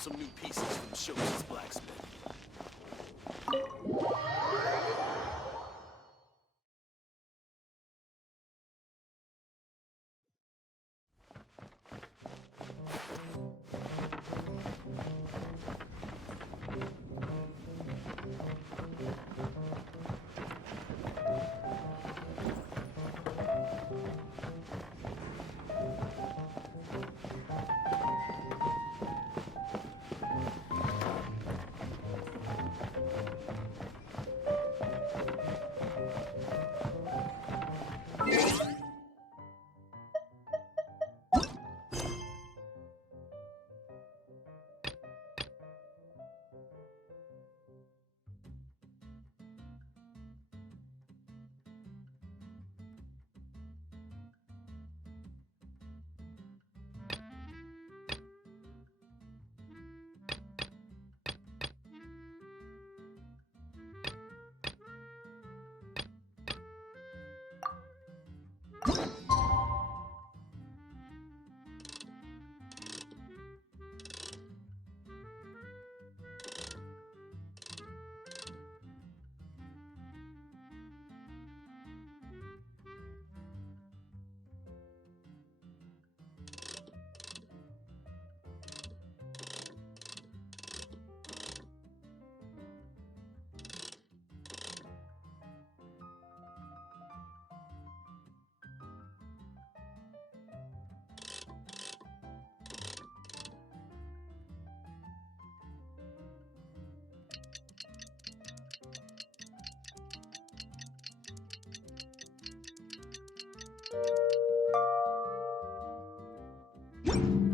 some new pieces from Shoji's blacksmith. You